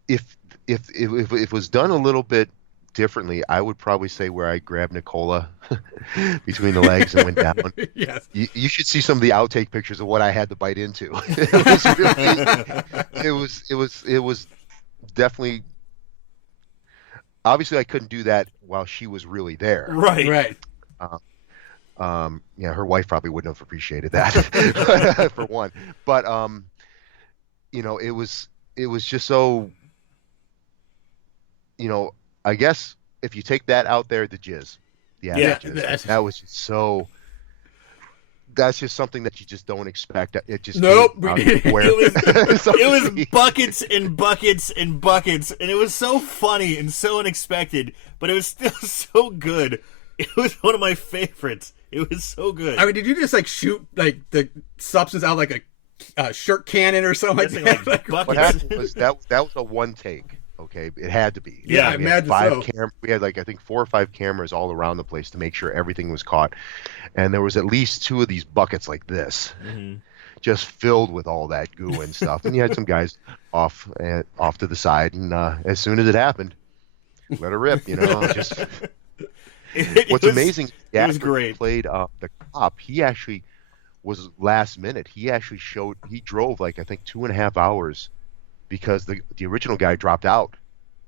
if it was done a little bit differently, I would probably say where I grabbed Nicola between the legs and went down. Yes. You should see some of the outtake pictures of what I had to bite into. It was definitely. Obviously, I couldn't do that while she was really there. Right. Yeah, her wife probably wouldn't have appreciated that for one. But it was just so. I guess if you take that out there, the jizz, that was just so. That's just something that you just don't expect. It just nope. It was buckets and buckets and buckets, and it was so funny and so unexpected, but it was still so good. It was one of my favorites. It was so good. I mean, did you just shoot the substance out like a shirt cannon or something like that? What happened was that was a one take. Okay, it had to be. Yeah, I imagine so. We had I think 4 or 5 cameras all around the place to make sure everything was caught, and there was at least 2 of these buckets like this, just filled with all that goo and stuff. And you had some guys off to the side, and as soon as it happened, let her rip. Just what's amazing. It was great. Played the cop. He actually was last minute. He actually he drove I think 2.5 hours. Because the original guy dropped out,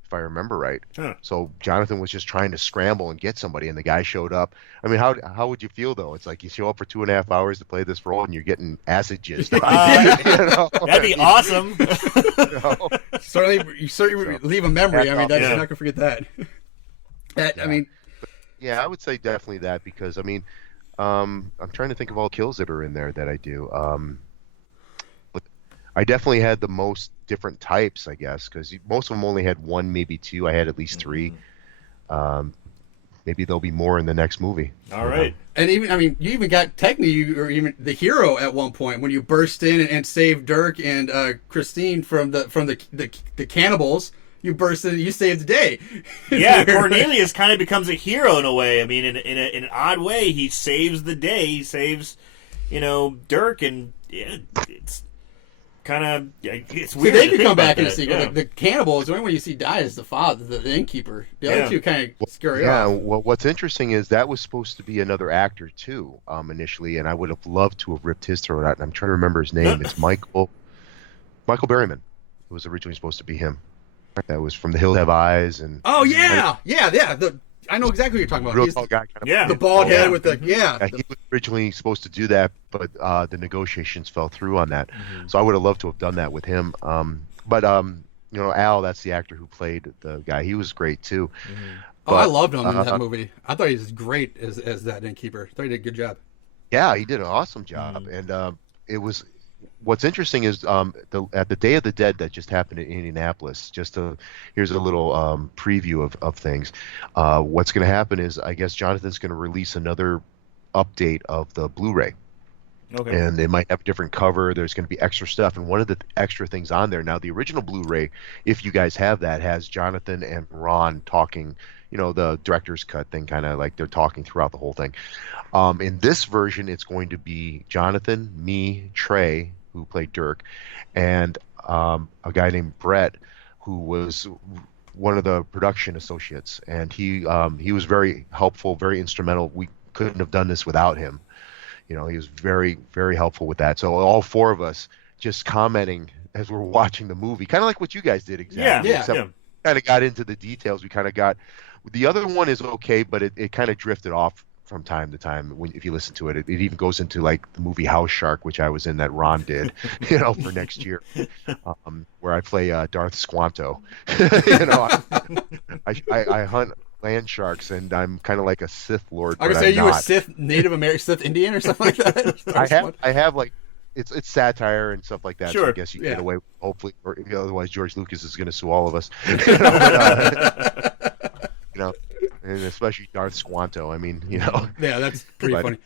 if I remember right. Huh. So Jonathan was just trying to scramble and get somebody, and the guy showed up. I mean, how would you feel though? It's like you show up for 2.5 hours to play this role, and you're getting acid jizzed. That'd be awesome. Certainly leave a memory. I mean, you're not gonna forget that. I mean, yeah, I would say definitely that because I mean, I'm trying to think of all kills that are in there that I do. I definitely had the most different types, I guess, because most of them only had 1, maybe 2. I had at least 3. Maybe there'll be more in the next movie. All right. And you even got technically, or even the hero at one point when you burst in and saved Dirk and Christine from the cannibals. You burst in, you saved the day. Yeah, Cornelius kind of becomes a hero in a way. I mean, in an odd way, he saves the day. He saves, Dirk, and it's. Kind of, it's weird. They could come back in the sequel. Yeah. The cannibals, the only one you see die is the father, the innkeeper. The other two kind of scare you off. Yeah, well, what's interesting is that was supposed to be another actor too, initially, and I would have loved to have ripped his throat out. And I'm trying to remember his name. It's Michael Berryman. It was originally supposed to be him. That was from The Hills Have Eyes, and I know exactly what you're talking about. Real tall guy, the bald head with the He was originally supposed to do that, but the negotiations fell through on that. So I would have loved to have done that with him. But Al, that's the actor who played the guy. He was great too. But, I loved him in that movie. I thought he was great as that innkeeper. I thought he did a good job. Yeah, he did an awesome job, and it was. What's interesting is at the Day of the Dead that just happened in Indianapolis. Here's a little preview of things. What's going to happen is I guess Jonathan's going to release another update of the Blu-ray. Okay. And they might have a different cover. There's going to be extra stuff, and one of the extra things on there now, the original Blu-ray, if you guys have that, has Jonathan and Ron talking. The director's cut thing, kind of like they're talking throughout the whole thing. In this version, it's going to be Jonathan, me, Trey, who played Dirk, and a guy named Brett, who was one of the production associates, and he was very helpful, very instrumental. We couldn't have done this without him. You know, he was very, very helpful with that. So all four of us just commenting as we're watching the movie, kind of like what you guys did exactly. Yeah, Except yeah. we kind of got into the details. We kind of got the other one is okay, but it kind of drifted off from time to time. If you listen to it, it even goes into like the movie House Shark, which I was in that Ron did, you know, for next year, where I play Darth Squanto. You know, I hunt land sharks, and I'm kind of like a Sith Lord. I was gonna say you were Sith Native American, Sith Indian, or something like that. I have like it's satire and stuff like that. Sure. So I guess you get away, hopefully, or otherwise George Lucas is going to sue all of us. You know, you know, and especially Darth Squanto. I mean, you know. Yeah, that's pretty funny.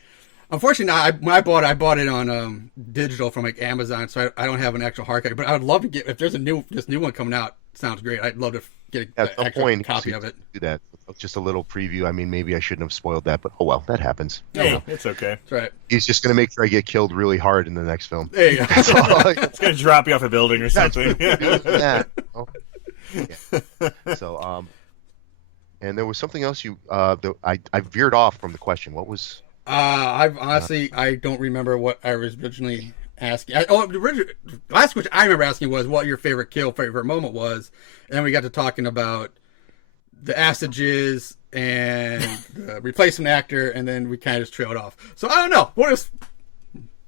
Unfortunately, when I bought it on digital from like Amazon, so I don't have an actual hard copy. But I would love to get, if there's this new one coming out. Sounds great. I'd love to get an actual copy of it. Do that. Just a little preview. I mean, maybe I shouldn't have spoiled that, but oh well, that happens. Hey, it's okay. That's right. He's just going to make sure I get killed really hard in the next film. There you go. That's all. It's going to drop you off a building or something. Yeah. Oh. Yeah. So, and there was something else I veered off from the question. What was? I don't remember what I was originally asking. The last question I remember asking was what your favorite favorite moment was, and then we got to talking about the Astages and the replacement actor, and then we kind of just trailed off. So I don't know. We'll just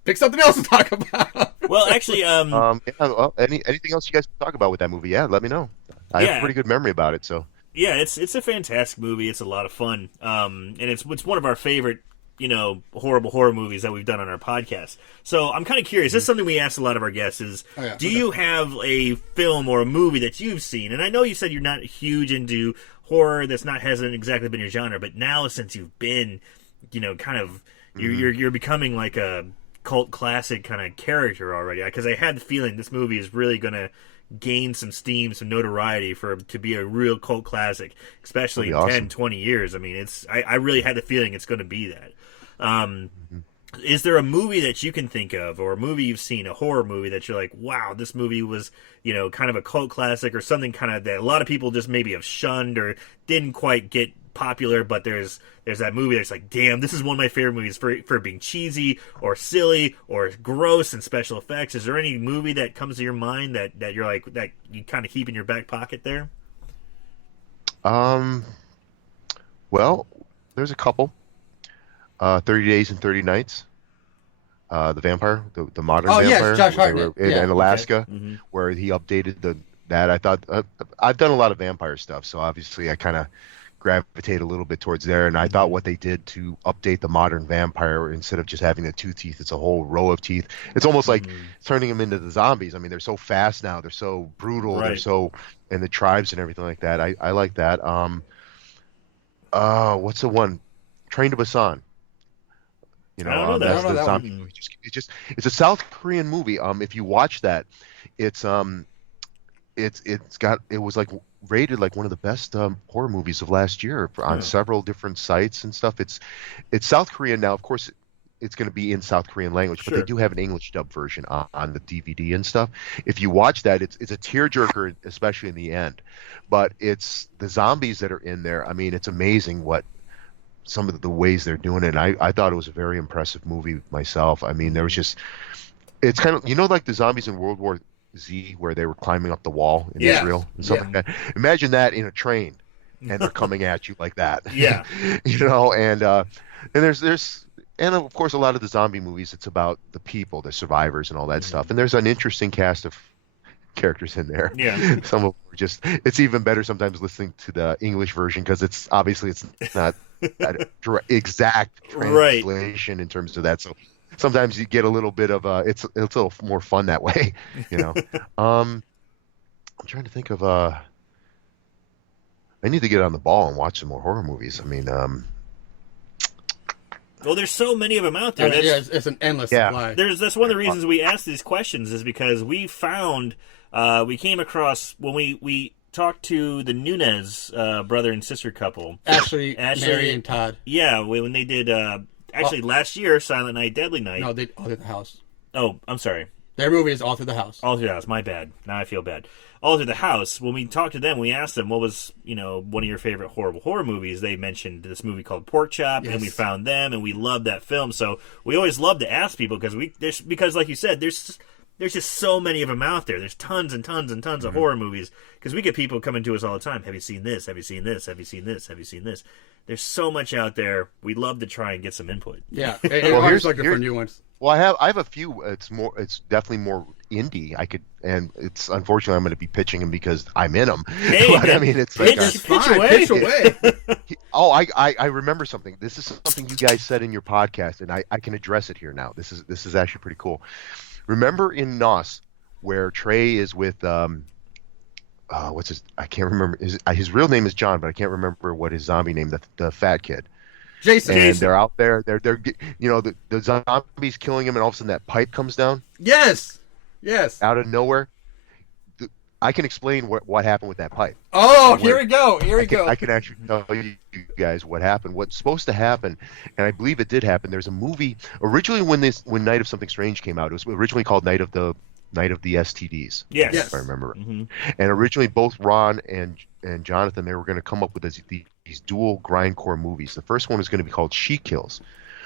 pick something else to talk about. Well, actually, anything else you guys can talk about with that movie? Yeah, let me know. I have a pretty good memory about it. So yeah, it's a fantastic movie. It's a lot of fun, and it's one of our favorite, horrible horror movies that we've done on our podcast. So I'm kind of curious. This is something we asked a lot of our guests is, do you have a film or a movie that you've seen? And I know you said you're not huge into horror. Hasn't exactly been your genre, but now since you've been, you're becoming like a cult classic kind of character already. Because I had the feeling this movie is really going to gain some steam, some notoriety to be a real cult classic, especially in 10, 20 years. I mean, I really had the feeling it's going to be that. Is there a movie that you can think of, or a movie you've seen, a horror movie that you're like, wow, this movie was, kind of a cult classic, or something kind of that a lot of people just maybe have shunned or didn't quite get popular, but there's that movie that's like, damn, this is one of my favorite movies for being cheesy or silly or gross and special effects. Is there any movie that comes to your mind that you're like, that you kind of keep in your back pocket there? Well, there's a couple. 30 Days and 30 Nights. The vampire, the modern vampire. Yes, Josh Hartnett. In Alaska, Okay. where he updated that. I thought I've done a lot of vampire stuff, so obviously I kind of gravitate a little bit towards there. And I thought what they did to update the modern vampire, instead of just having the 2 teeth, it's a whole row of teeth. It's almost like turning them into the zombies. I mean, they're so fast now, they're so brutal, Right. they're so, and the tribes and everything like that. I like that. What's the one? Train to Busan. I don't know that. That's I don't know the that zombie movie. It's a South Korean movie. If you watch that, it was like rated like one of the best horror movies of last year on several different sites and stuff. It's South Korean now. Of course, it's going to be in South Korean language, but they do have an English dub version on the DVD and stuff. If you watch that, it's a tearjerker, especially in the end. But it's the zombies that are in there. I mean, it's amazing what some of the ways they're doing it. And I thought it was a very impressive movie myself. I mean, there was just, it's kind of, like the zombies in World War Z, where they were climbing up the wall in Israel and stuff like that. Imagine that in a train, and they're coming at you like that. Yeah. And there's and of course a lot of the zombie movies, it's about the people, the survivors and all that stuff. And there's an interesting cast of characters in there. Yeah. Some of them are just, it's even better sometimes listening to the English version, because it's not that exact translation in terms of that. So sometimes you get a little bit of it's a little more fun that way, I'm trying to think of I need to get on the ball and watch some more horror movies. I mean, well, there's so many of them out there. It's an endless supply. That's one of the reasons we asked these questions, is because we found we came across when we talked to the Nunez brother and sister couple, Ashley, Mary, and Todd. Yeah, when they did last year, Silent Night, Deadly Night. No, they All Through the House. Oh, I'm sorry. Their movie is All Through the House. All Through the House. My bad. Now I feel bad. all through the house. When we talked to them, we asked them what was, one of your favorite horrible horror movies. They mentioned this movie called Pork Chop, and we found them, and we loved that film. So we always love to ask people because, like you said, there's just so many of them out there. There's tons and tons and tons of horror movies because we get people coming to us all the time. Have you seen this? Have you seen this? Have you seen this? Have you seen this? There's so much out there. We'd love to try and get some input. Yeah, here's looking for new ones. Well, I have a few. It's definitely more indie. It's unfortunately I'm going to be pitching them because I'm in them. Hey, but, I mean, it's like pitch away. Oh, I remember something. This is something you guys said in your podcast, and I can address it here now. This is actually pretty cool. Remember in Nos where Trey is with what's his? I can't remember his real name is John, but I can't remember what his zombie name. The fat kid. Jason. They're out there. They're the zombies killing him, and all of a sudden that pipe comes down. Yes. Out of nowhere. I can explain what happened with that pipe. Oh, here we go. I can actually tell you guys what happened. What's supposed to happen, and I believe it did happen. There's a movie originally when Night of Something Strange came out. It was originally called Night of the STDs. Yes. If I remember. Mm-hmm. And originally both Ron and Jonathan, they were going to come up with these dual grindcore movies. The first one was going to be called She Kills,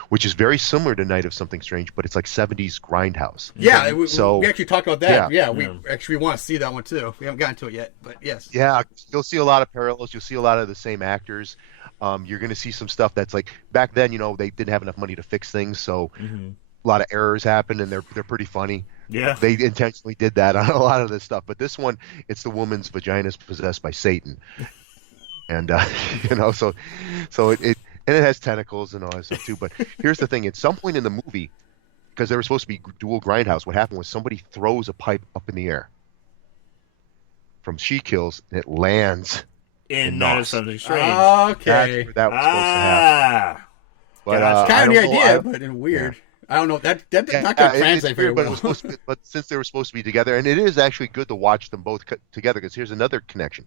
which is very similar to Night of Something Strange, but it's like 70s grindhouse. Yeah, we actually talked about that. Yeah, we actually want to see that one too. We haven't gotten to it yet, but yes. Yeah, you'll see a lot of parallels. You'll see a lot of the same actors. You're going to see some stuff that's like back then. They didn't have enough money to fix things, so a lot of errors happen, and they're pretty funny. Yeah, they intentionally did that on a lot of this stuff. But this one, it's the woman's vagina is possessed by Satan, and so it. And it has tentacles and all that stuff too. But here's the thing: at some point in the movie, because they were supposed to be dual grindhouse, what happened was somebody throws a pipe up in the air from She Kills, and it lands in Night of Something Strange. Okay, that's where that was supposed to happen. But kind of the idea, but weird. Yeah. I don't know that not going to translate very well. But since they were supposed to be together, and it is actually good to watch them both together, because here's another connection.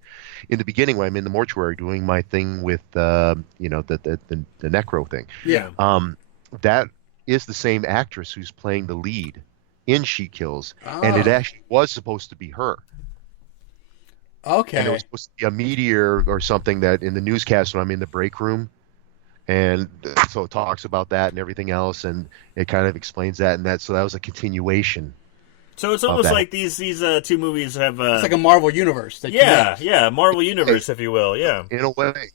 In the beginning, when I'm in the mortuary doing my thing with the necro thing, that is the same actress who's playing the lead in She Kills, and it actually was supposed to be her. Okay, and it was supposed to be a meteor or something that in the newscast when I'm in the break room. And so it talks about that and everything else, and it kind of explains that, and so that was a continuation. So it's almost like these two movies have it's like a Marvel universe. Marvel universe, if you will, in a way.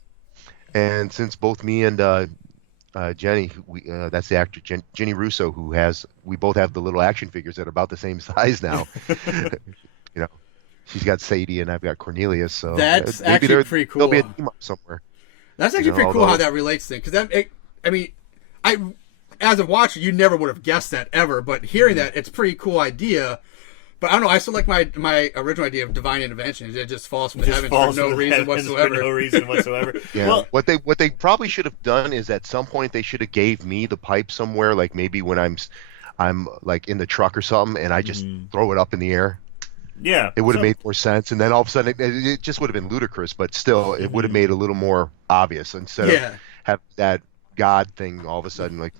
And since both me and Jenny, that's the actor Jenny Russo, we both have the little action figures that are about the same size now. She's got Sadie and I've got Cornelius. So that's actually pretty cool. There'll be a team up somewhere. That's actually pretty cool how that relates to it. Because as a watcher, you never would have guessed that ever. But hearing that, it's a pretty cool idea. But I don't know. I still like my original idea of divine intervention. It just falls from the heavens for no reason whatsoever. Yeah. Well, what they probably should have done is at some point they should have gave me the pipe somewhere, like maybe when I'm like in the truck or something, and I just throw it up in the air. Yeah, it would have made more sense, and then all of a sudden it just would have been ludicrous, but still it would have made it a little more obvious instead of have that God thing all of a sudden like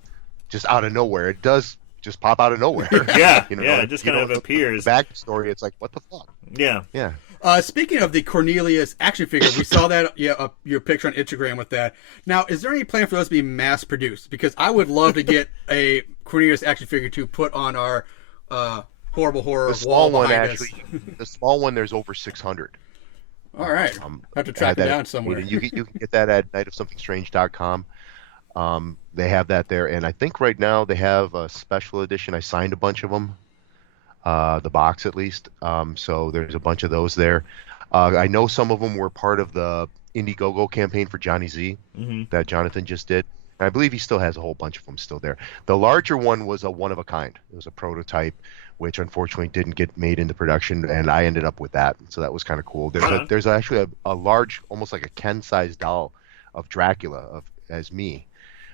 just out of nowhere. It does just pop out of nowhere. It just kind of appears. The backstory, it's like what the fuck. Yeah. Speaking of the Cornelius action figure, we saw that your picture on Instagram with that. Now, is there any plan for those to be mass produced? Because I would love to get a Cornelius action figure to put on our horrible horror. The small one the small one. There's over 600. All right, have to track it down somewhere. You can get that at nightofsomethingstrange.com. They have that there, and I think right now they have a special edition. I signed a bunch of them, the box at least. So there's a bunch of those there. I know some of them were part of the Indiegogo campaign for Johnny Z that Jonathan just did. And I believe he still has a whole bunch of them still there. The larger one was a one of a kind. It was a prototype, which unfortunately didn't get made into production, and I ended up with that. So that was kind of cool. There's actually a large, almost like a Ken-sized doll of Dracula as me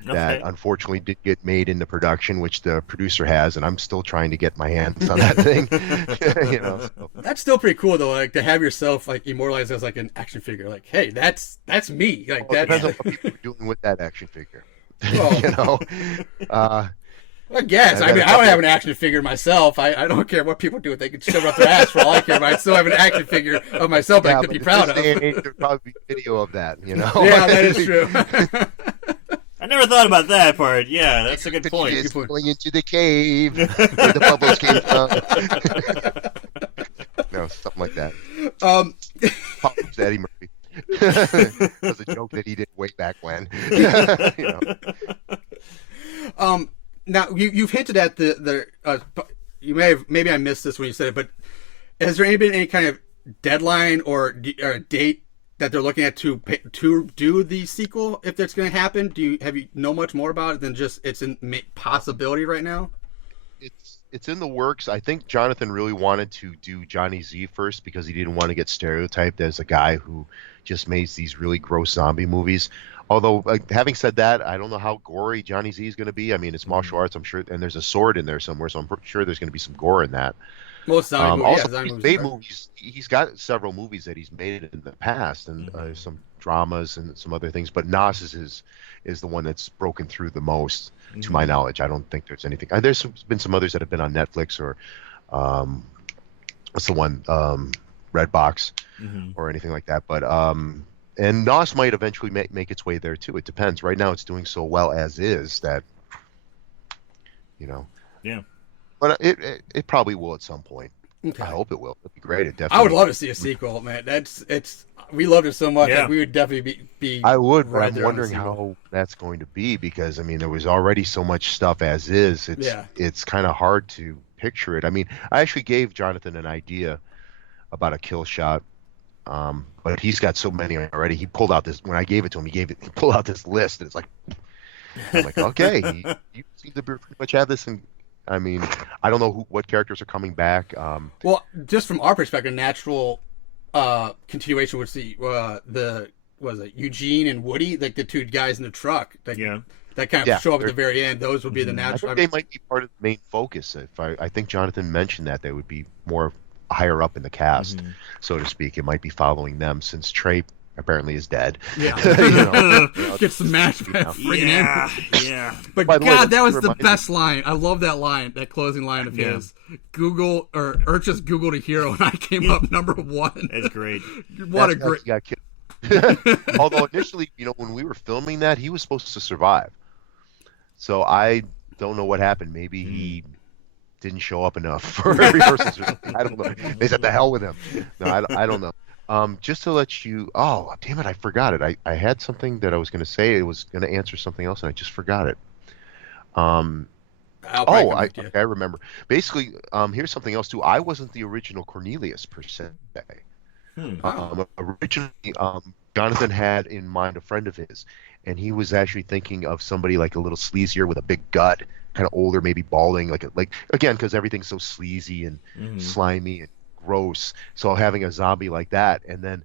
that unfortunately did get made into production, which the producer has, and I'm still trying to get my hands on that thing. So. That's still pretty cool though, like to have yourself like immortalized as like an action figure. Like, hey, that's me. Like that depends on what people are doing with that action figure. I guess. I mean, I don't have an action figure myself. I don't care what people do. They can shove it up their ass for all I care. But I still have an action figure of myself that I could be proud of. There'd probably be video of that, you know? Yeah, that is true. I never thought about that part. Yeah, that's a good point. It's going into the cave where the bubbles came from. No, something like that. Pop's Eddie Murphy. That was a joke that he did way back when. You know. Now you've hinted at the you maybe I missed this when you said it, but has there been any kind of deadline or a date that they're looking at to do the sequel, if that's going to happen? Have you know much more about it than just it's a possibility right now? It's in the works. I think Jonathan really wanted to do Johnny Z first because he didn't want to get stereotyped as a guy who just makes these really gross zombie movies. Although, having said that, I don't know how gory Johnny Z is going to be. I mean, it's martial arts, I'm sure, and there's a sword in there somewhere, so I'm sure there's going to be some gore in that. Most zombie movies, also, zombie he's made movies. movies. He's got several movies that he's made in the past, and some dramas and some other things. But Nas is the one that's broken through the most, to my knowledge. I don't think there's anything. There's been some others that have been on Netflix or, what's the one, Redbox, or anything like that. But and Nas might eventually make its way there too. It depends. Right now, it's doing so well as is that, you know. Yeah. But it probably will at some point. Okay. I hope it will. It'd be great. It definitely. I would love to see a sequel, man. We loved it so much. Yeah. Like, we would definitely be. I would, but right I'm there on the wondering sequel. how that's going to be because I mean there was already so much stuff as is. It's kind of hard to picture it. I mean, I actually gave Jonathan an idea about a kill shot, but he's got so many already. He pulled out this when I gave it to him. He pulled out this list, and it's like, I'm like, okay, you seem to pretty much have this in. I mean, I don't know what characters are coming back. Well, just from our perspective, natural continuation would see Eugene and Woody, like the two guys in the truck. That kind of show up at the very end. Those would be the natural. I think they might be part of the main focus. If I think Jonathan mentioned that they would be more higher up in the cast, so to speak. It might be following them since Trey apparently is dead. Yeah. Get smashed by a friggin' ambulance. Yeah. But By the way, God, that was the remind best line. I love that line, that closing line of his. Google or just Googled a hero and I came up number one. That's great. What a great. Got killed. Although initially, when we were filming that, he was supposed to survive. So I don't know what happened. Maybe he didn't show up enough for rehearsals. I don't know. They said the hell with him. No, I don't know. Just to let you, oh, damn it, I forgot it. I had something that I was going to say. It was going to answer something else, and I just forgot it. I remember. Basically, here's something else, too. I wasn't the original Cornelius, per se. Originally, Jonathan had in mind a friend of his, and he was actually thinking of somebody like a little sleazier with a big gut, kind of older, maybe balding, like again, because everything's so sleazy and slimy and gross, so having a zombie like that. And then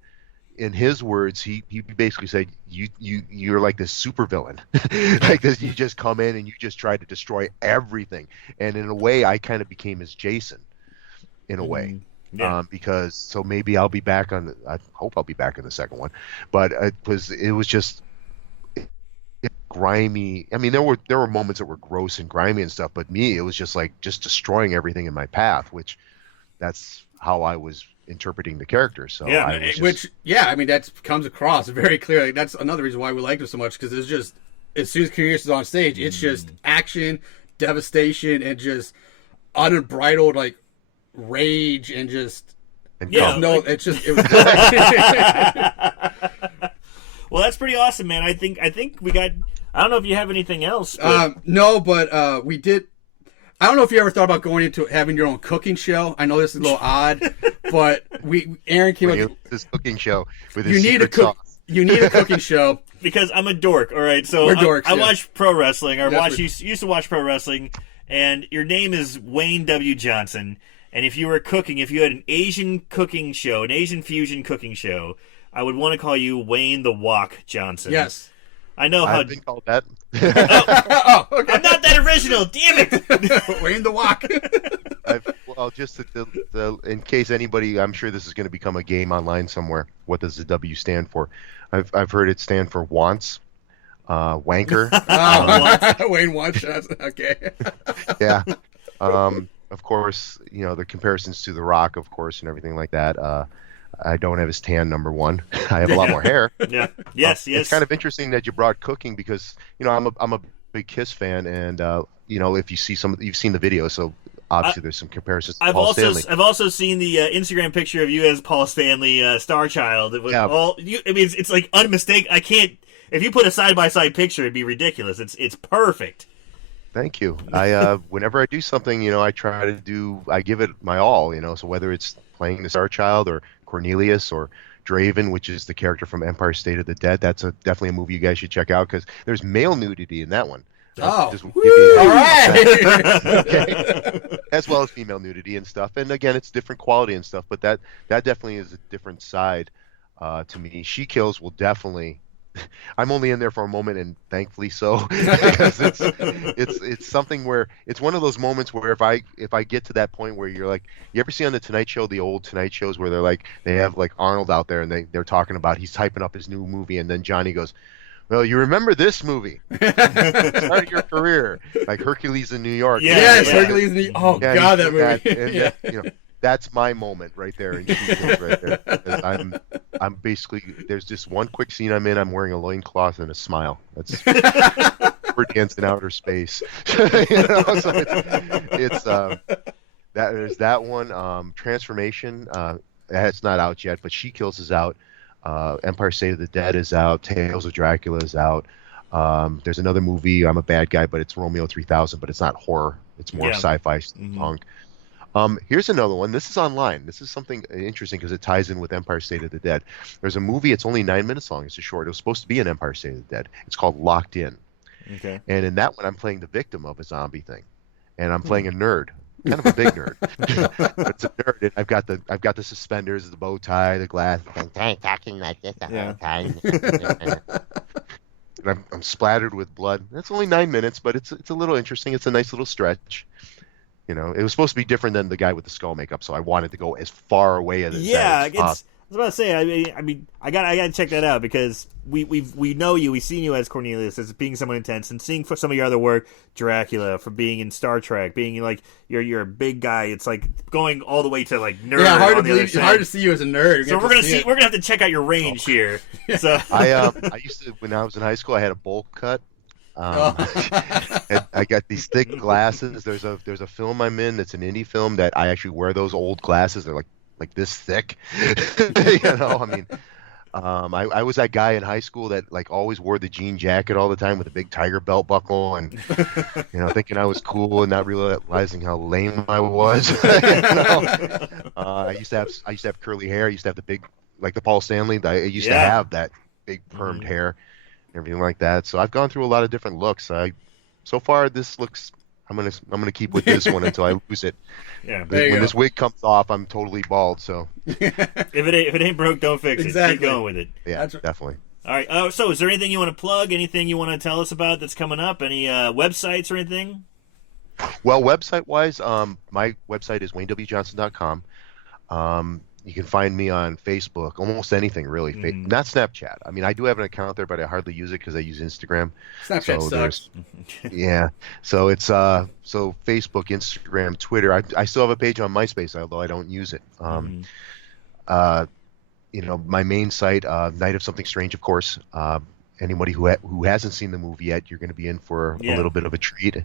in his words, he basically said you're like this super villain. Like this, you just come in and you just try to destroy everything. And in a way, I kind of became his Jason in a way. Because so maybe I'll be back on I hope I'll be back in the second one, but it was just grimy. I mean, there were moments that were gross and grimy and stuff, but me, it was just like just destroying everything in my path, which that's how I was interpreting the character. So I mean, that comes across very clearly. That's another reason why we liked it so much, because it's just, as soon as Cornelius is on stage, it's just action, devastation, and just unbridled like rage and just it's just it was Well, that's pretty awesome, man. I think we got. I don't know if you have anything else. But... No, but we did. I don't know if you ever thought about going into having your own cooking show. I know this is a little odd, but Aaron came up with this cooking show with his secret sauce. You need a cooking show. Because I'm a dork, all right? So we're dorks, I watch pro wrestling. Used to watch pro wrestling, and your name is Wayne W. Johnson. And if you were cooking, if you had an Asian cooking show, an Asian fusion cooking show, I would want to call you Wayne the Wok Johnson. Yes. I know how. I've been called that. Okay. I'm not that original. Damn it. Wayne the Wok. Just in case anybody, I'm sure this is going to become a game online somewhere. What does the W stand for? I've heard it stand for wants. wanker. Oh, Wayne Wunsch. Okay. Yeah. Of course, the comparisons to The Rock, of course, and everything like that. I don't have his tan, number one. I have a lot more hair. Yeah. Yes. It's kind of interesting that you brought cooking because I'm a big Kiss fan, and if you see you've seen the video, so obviously there's some comparisons. To Paul Stanley. I've also seen the Instagram picture of you as Paul Stanley, Star Child. It was it's like unmistakable. I can't. If you put a side by side picture, it'd be ridiculous. It's perfect. Thank you. I whenever I do something, I I give it my all, so whether it's playing the Star Child or Cornelius or Draven, which is the character from Empire State of the Dead, that's definitely a movie you guys should check out because there's male nudity in that one. Oh, all right. Okay. As well as female nudity and stuff. And again, it's different quality and stuff, but that definitely is a different side to me. She Kills will definitely. I'm only in there for a moment, and thankfully so, because it's something where it's one of those moments where if I get to that point where you're like, you ever see on the Tonight Show, the old Tonight Shows where they have like Arnold out there and they're talking about he's typing up his new movie, and then Johnny goes, well, you remember this movie? Start your career, like Hercules in New York. Yes, Hercules in New York. Oh yeah, God, that movie. And that's my moment right there, and She Kills right there. Because I'm basically, there's just one quick scene I'm in. I'm wearing a loincloth and a smile. That's we're dancing outer space. So it's there's that one. Transformation. It's not out yet, but She Kills is out. Empire State of the Dead is out. Tales of Dracula is out. There's another movie. I'm a bad guy, but it's Romeo 3000, but it's not horror. It's more sci-fi punk. Here's another one. This is online. This is something interesting because it ties in with Empire State of the Dead. There's a movie. It's only 9 minutes long. It's a short. It was supposed to be an Empire State of the Dead. It's called Locked In. Okay. And in that one, I'm playing the victim of a zombie thing, and I'm playing a nerd, kind of a big nerd. But it's a nerd. And I've got the suspenders, the bow tie, the glass. I'm talking like this the whole time. And I'm splattered with blood. That's only 9 minutes, but it's a little interesting. It's a nice little stretch. It was supposed to be different than the guy with the skull makeup, so I wanted to go as far away as I was about to say. I mean, I got to check that out because we know you, we've seen you as Cornelius as being someone intense, and seeing for some of your other work, Dracula, for being in Star Trek, being like you're a big guy. It's like going all the way to like nerd. Yeah, hard on to the believe. other side. Hard to see you as a nerd. So we're gonna have to check out your range here. So I used to, when I was in high school, I had a bowl cut. And I got these thick glasses. There's a film I'm in that's an indie film that I actually wear those old glasses. They're like this thick. I mean, I was that guy in high school that like always wore the jean jacket all the time with a big tiger belt buckle and thinking I was cool and not realizing how lame I was. I used to have curly hair. I used to have the big, like the Paul Stanley. I used to have that big permed hair. Everything like that. So I've gone through a lot of different looks. So far this looks. I'm gonna keep with this one until I lose it. Yeah. When this wig comes off, I'm totally bald. So if it ain't broke, don't fix it. Exactly. Keep going with it. Yeah, definitely. All right. So is there anything you want to plug? Anything you want to tell us about that's coming up? Any websites or anything? Well, website wise, my website is WayneWJohnson.com. You can find me on Facebook, almost anything really. Not Snapchat. I mean, I do have an account there, but I hardly use it because I use Instagram. Snapchat sucks. Yeah. So it's so Facebook, Instagram, Twitter. I still have a page on MySpace, although I don't use it. My main site, Night of Something Strange, of course. Anybody who hasn't seen the movie yet, you're going to be in for a little bit of a treat.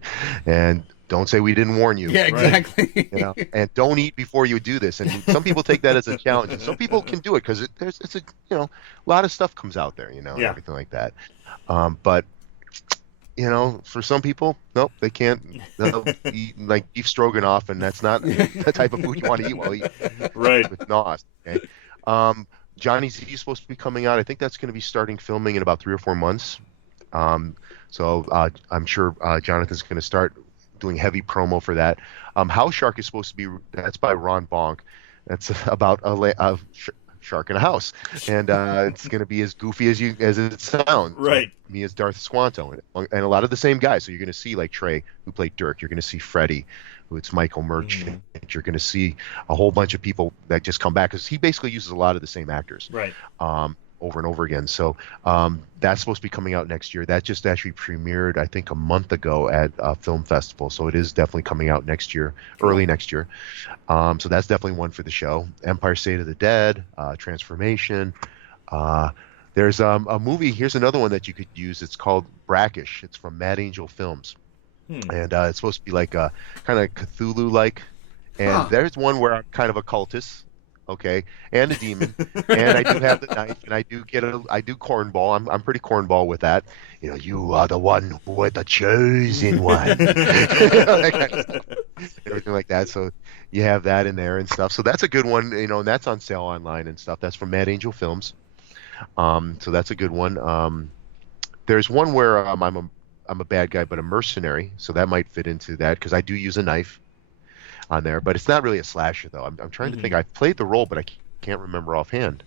And don't say we didn't warn you. Yeah, exactly. Right? And don't eat before you do this. And some people take that as a challenge. And some people can do it because it's a lot of stuff comes out there, and everything like that. But for some people, nope, they can't. They'll eat like beef stroganoff, and that's not the type of food you want to eat while eating. Right. With NOS. Okay. Johnny Z is supposed to be coming out. I think that's going to be starting filming in about 3 or 4 months. So I'm sure Jonathan's going to start doing heavy promo for that. House Shark is supposed to be, that's by Ron Bonk. That's about a shark in a house, and it's going to be as goofy as it sounds. Right. Me as Darth Squanto, and a lot of the same guys. So you're going to see like Trey, who played Dirk. You're going to see Freddie, who it's Michael Merchant. You're going to see a whole bunch of people that just come back because he basically uses a lot of the same actors. Right. over and over again. So that's supposed to be coming out next year. That just actually premiered, I think, a month ago at a film festival. So it is definitely coming out next year, early next year. So that's definitely one for the show. Empire State of the Dead, Transformation. There's a movie. Here's another one that you could use. It's called Brackish. It's from Mad Angel Films. And it's supposed to be like a kind of Cthulhu-like. And there's one where I'm kind of a cultist. Okay, and a demon, and I do have the knife, and I do cornball. I'm pretty cornball with that. You know, you are the one who are the chosen one. Everything like that. So you have that in there and stuff. So that's a good one. You know, and that's on sale online and stuff. That's from Mad Angel Films. So that's a good one. There's one where I'm a bad guy, but a mercenary. So that might fit into that because I do use a knife on there, but it's not really a slasher though. I'm trying to think. I've played the role, but I can't remember offhand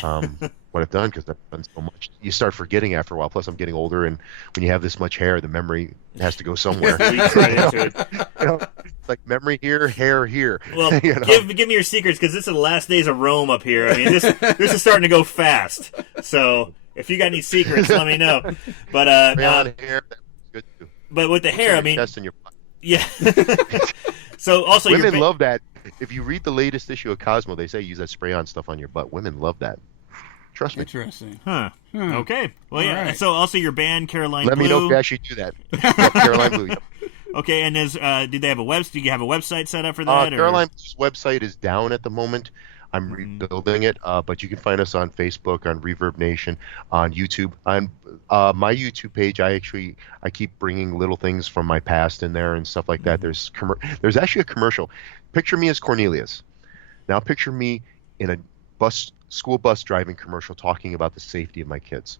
what I've done because I've done so much. You start forgetting after a while. Plus, I'm getting older, and when you have this much hair, the memory has to go somewhere. Leads right into it. You know, it's like memory here, hair here. Well, you know? give me your secrets because this is the last days of Rome up here. I mean, this is starting to go fast. So if you got any secrets, let me know. But hair, that's good too. But with the hair, I mean, chest and your butt. Yeah. So also, women love that. If you read the latest issue of Cosmo, they say use that spray-on stuff on your butt. Women love that. Trust me. Interesting. Huh. Okay. Well, yeah. Right. So also your band, Caroline Let Blue. me know if you actually do that. Yep, Caroline Blue. Yep. Okay, and did they have a website? Do you have a website set up for that? Caroline Blue's website is down at the moment. I'm rebuilding it, but you can find us on Facebook, on Reverb Nation, on YouTube. On my YouTube page, I keep bringing little things from my past in there and stuff like that. There's actually a commercial. Picture me as Cornelius. Now picture me in a school bus driving commercial talking about the safety of my kids.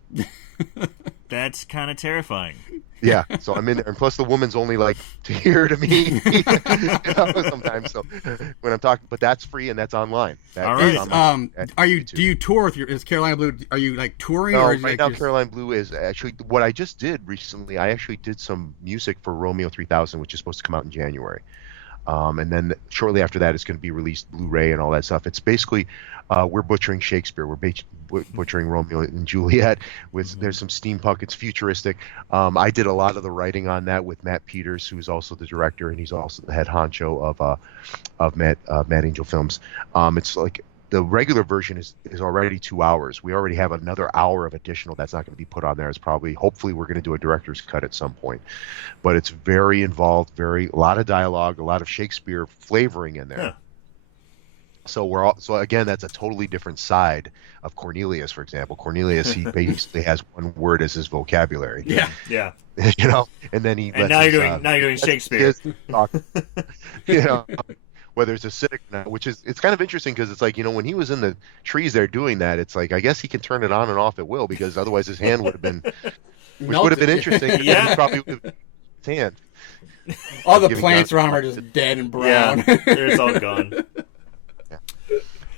That's kind of terrifying. Yeah, so I'm in there, and plus the woman's only like to hear to me sometimes. So when I'm talking, but that's free and that's online. All right. Do you tour with is Carolina Blue? Are you like touring? No, or is right now Caroline Blue is actually what I just did recently. I actually did some music for Romeo 3000, which is supposed to come out in January. And then shortly after that, it's going to be released Blu-ray and all that stuff. It's basically we're butchering Shakespeare. We're butchering Romeo and Juliet. There's some steampunk. It's futuristic. I did a lot of the writing on that with Matt Peters, who's also the director, and he's also the head honcho of Mad Angel Films. It's like the regular version is already 2 hours. We already have another hour of additional that's not going to be put on there. It's hopefully we're going to do a director's cut at some point. But it's very involved, a lot of dialogue, a lot of Shakespeare flavoring in there. Yeah. So again, that's a totally different side of Cornelius, for example. Cornelius, he basically has one word as his vocabulary. Yeah. Yeah. You know, and then now you're doing Shakespeare. You know. Whether it's acidic or not, it's kind of interesting because it's like, you know, when he was in the trees there doing that, it's like, I guess he can turn it on and off at will because otherwise his hand would have been, which would have been interesting. Yeah. He probably would have his hand. All the plants around him are just dead and brown. Yeah, it's all gone. Yeah.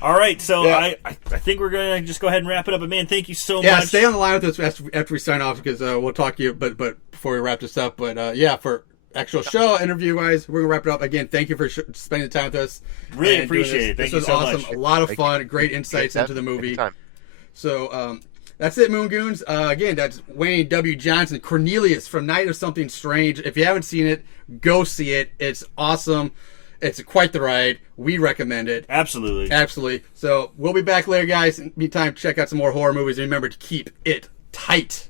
All right, so I think we're going to just go ahead and wrap it up. But man, thank you so much. Yeah, stay on the line with us after we sign off because we'll talk to you, but before we wrap this up. But for actual show interview wise, we're gonna wrap it up again. Thank you for spending the time with us. Really appreciate it. Thank you so much. This was awesome. A lot of fun. Great insights into the movie. So that's it, Moon Goons. Again, that's Wayne W. Johnson, Cornelius from Night of Something Strange. If you haven't seen it, go see it. It's awesome. It's quite the ride. We recommend it. Absolutely. So we'll be back later, guys. In the meantime, check out some more horror movies. And remember to keep it tight.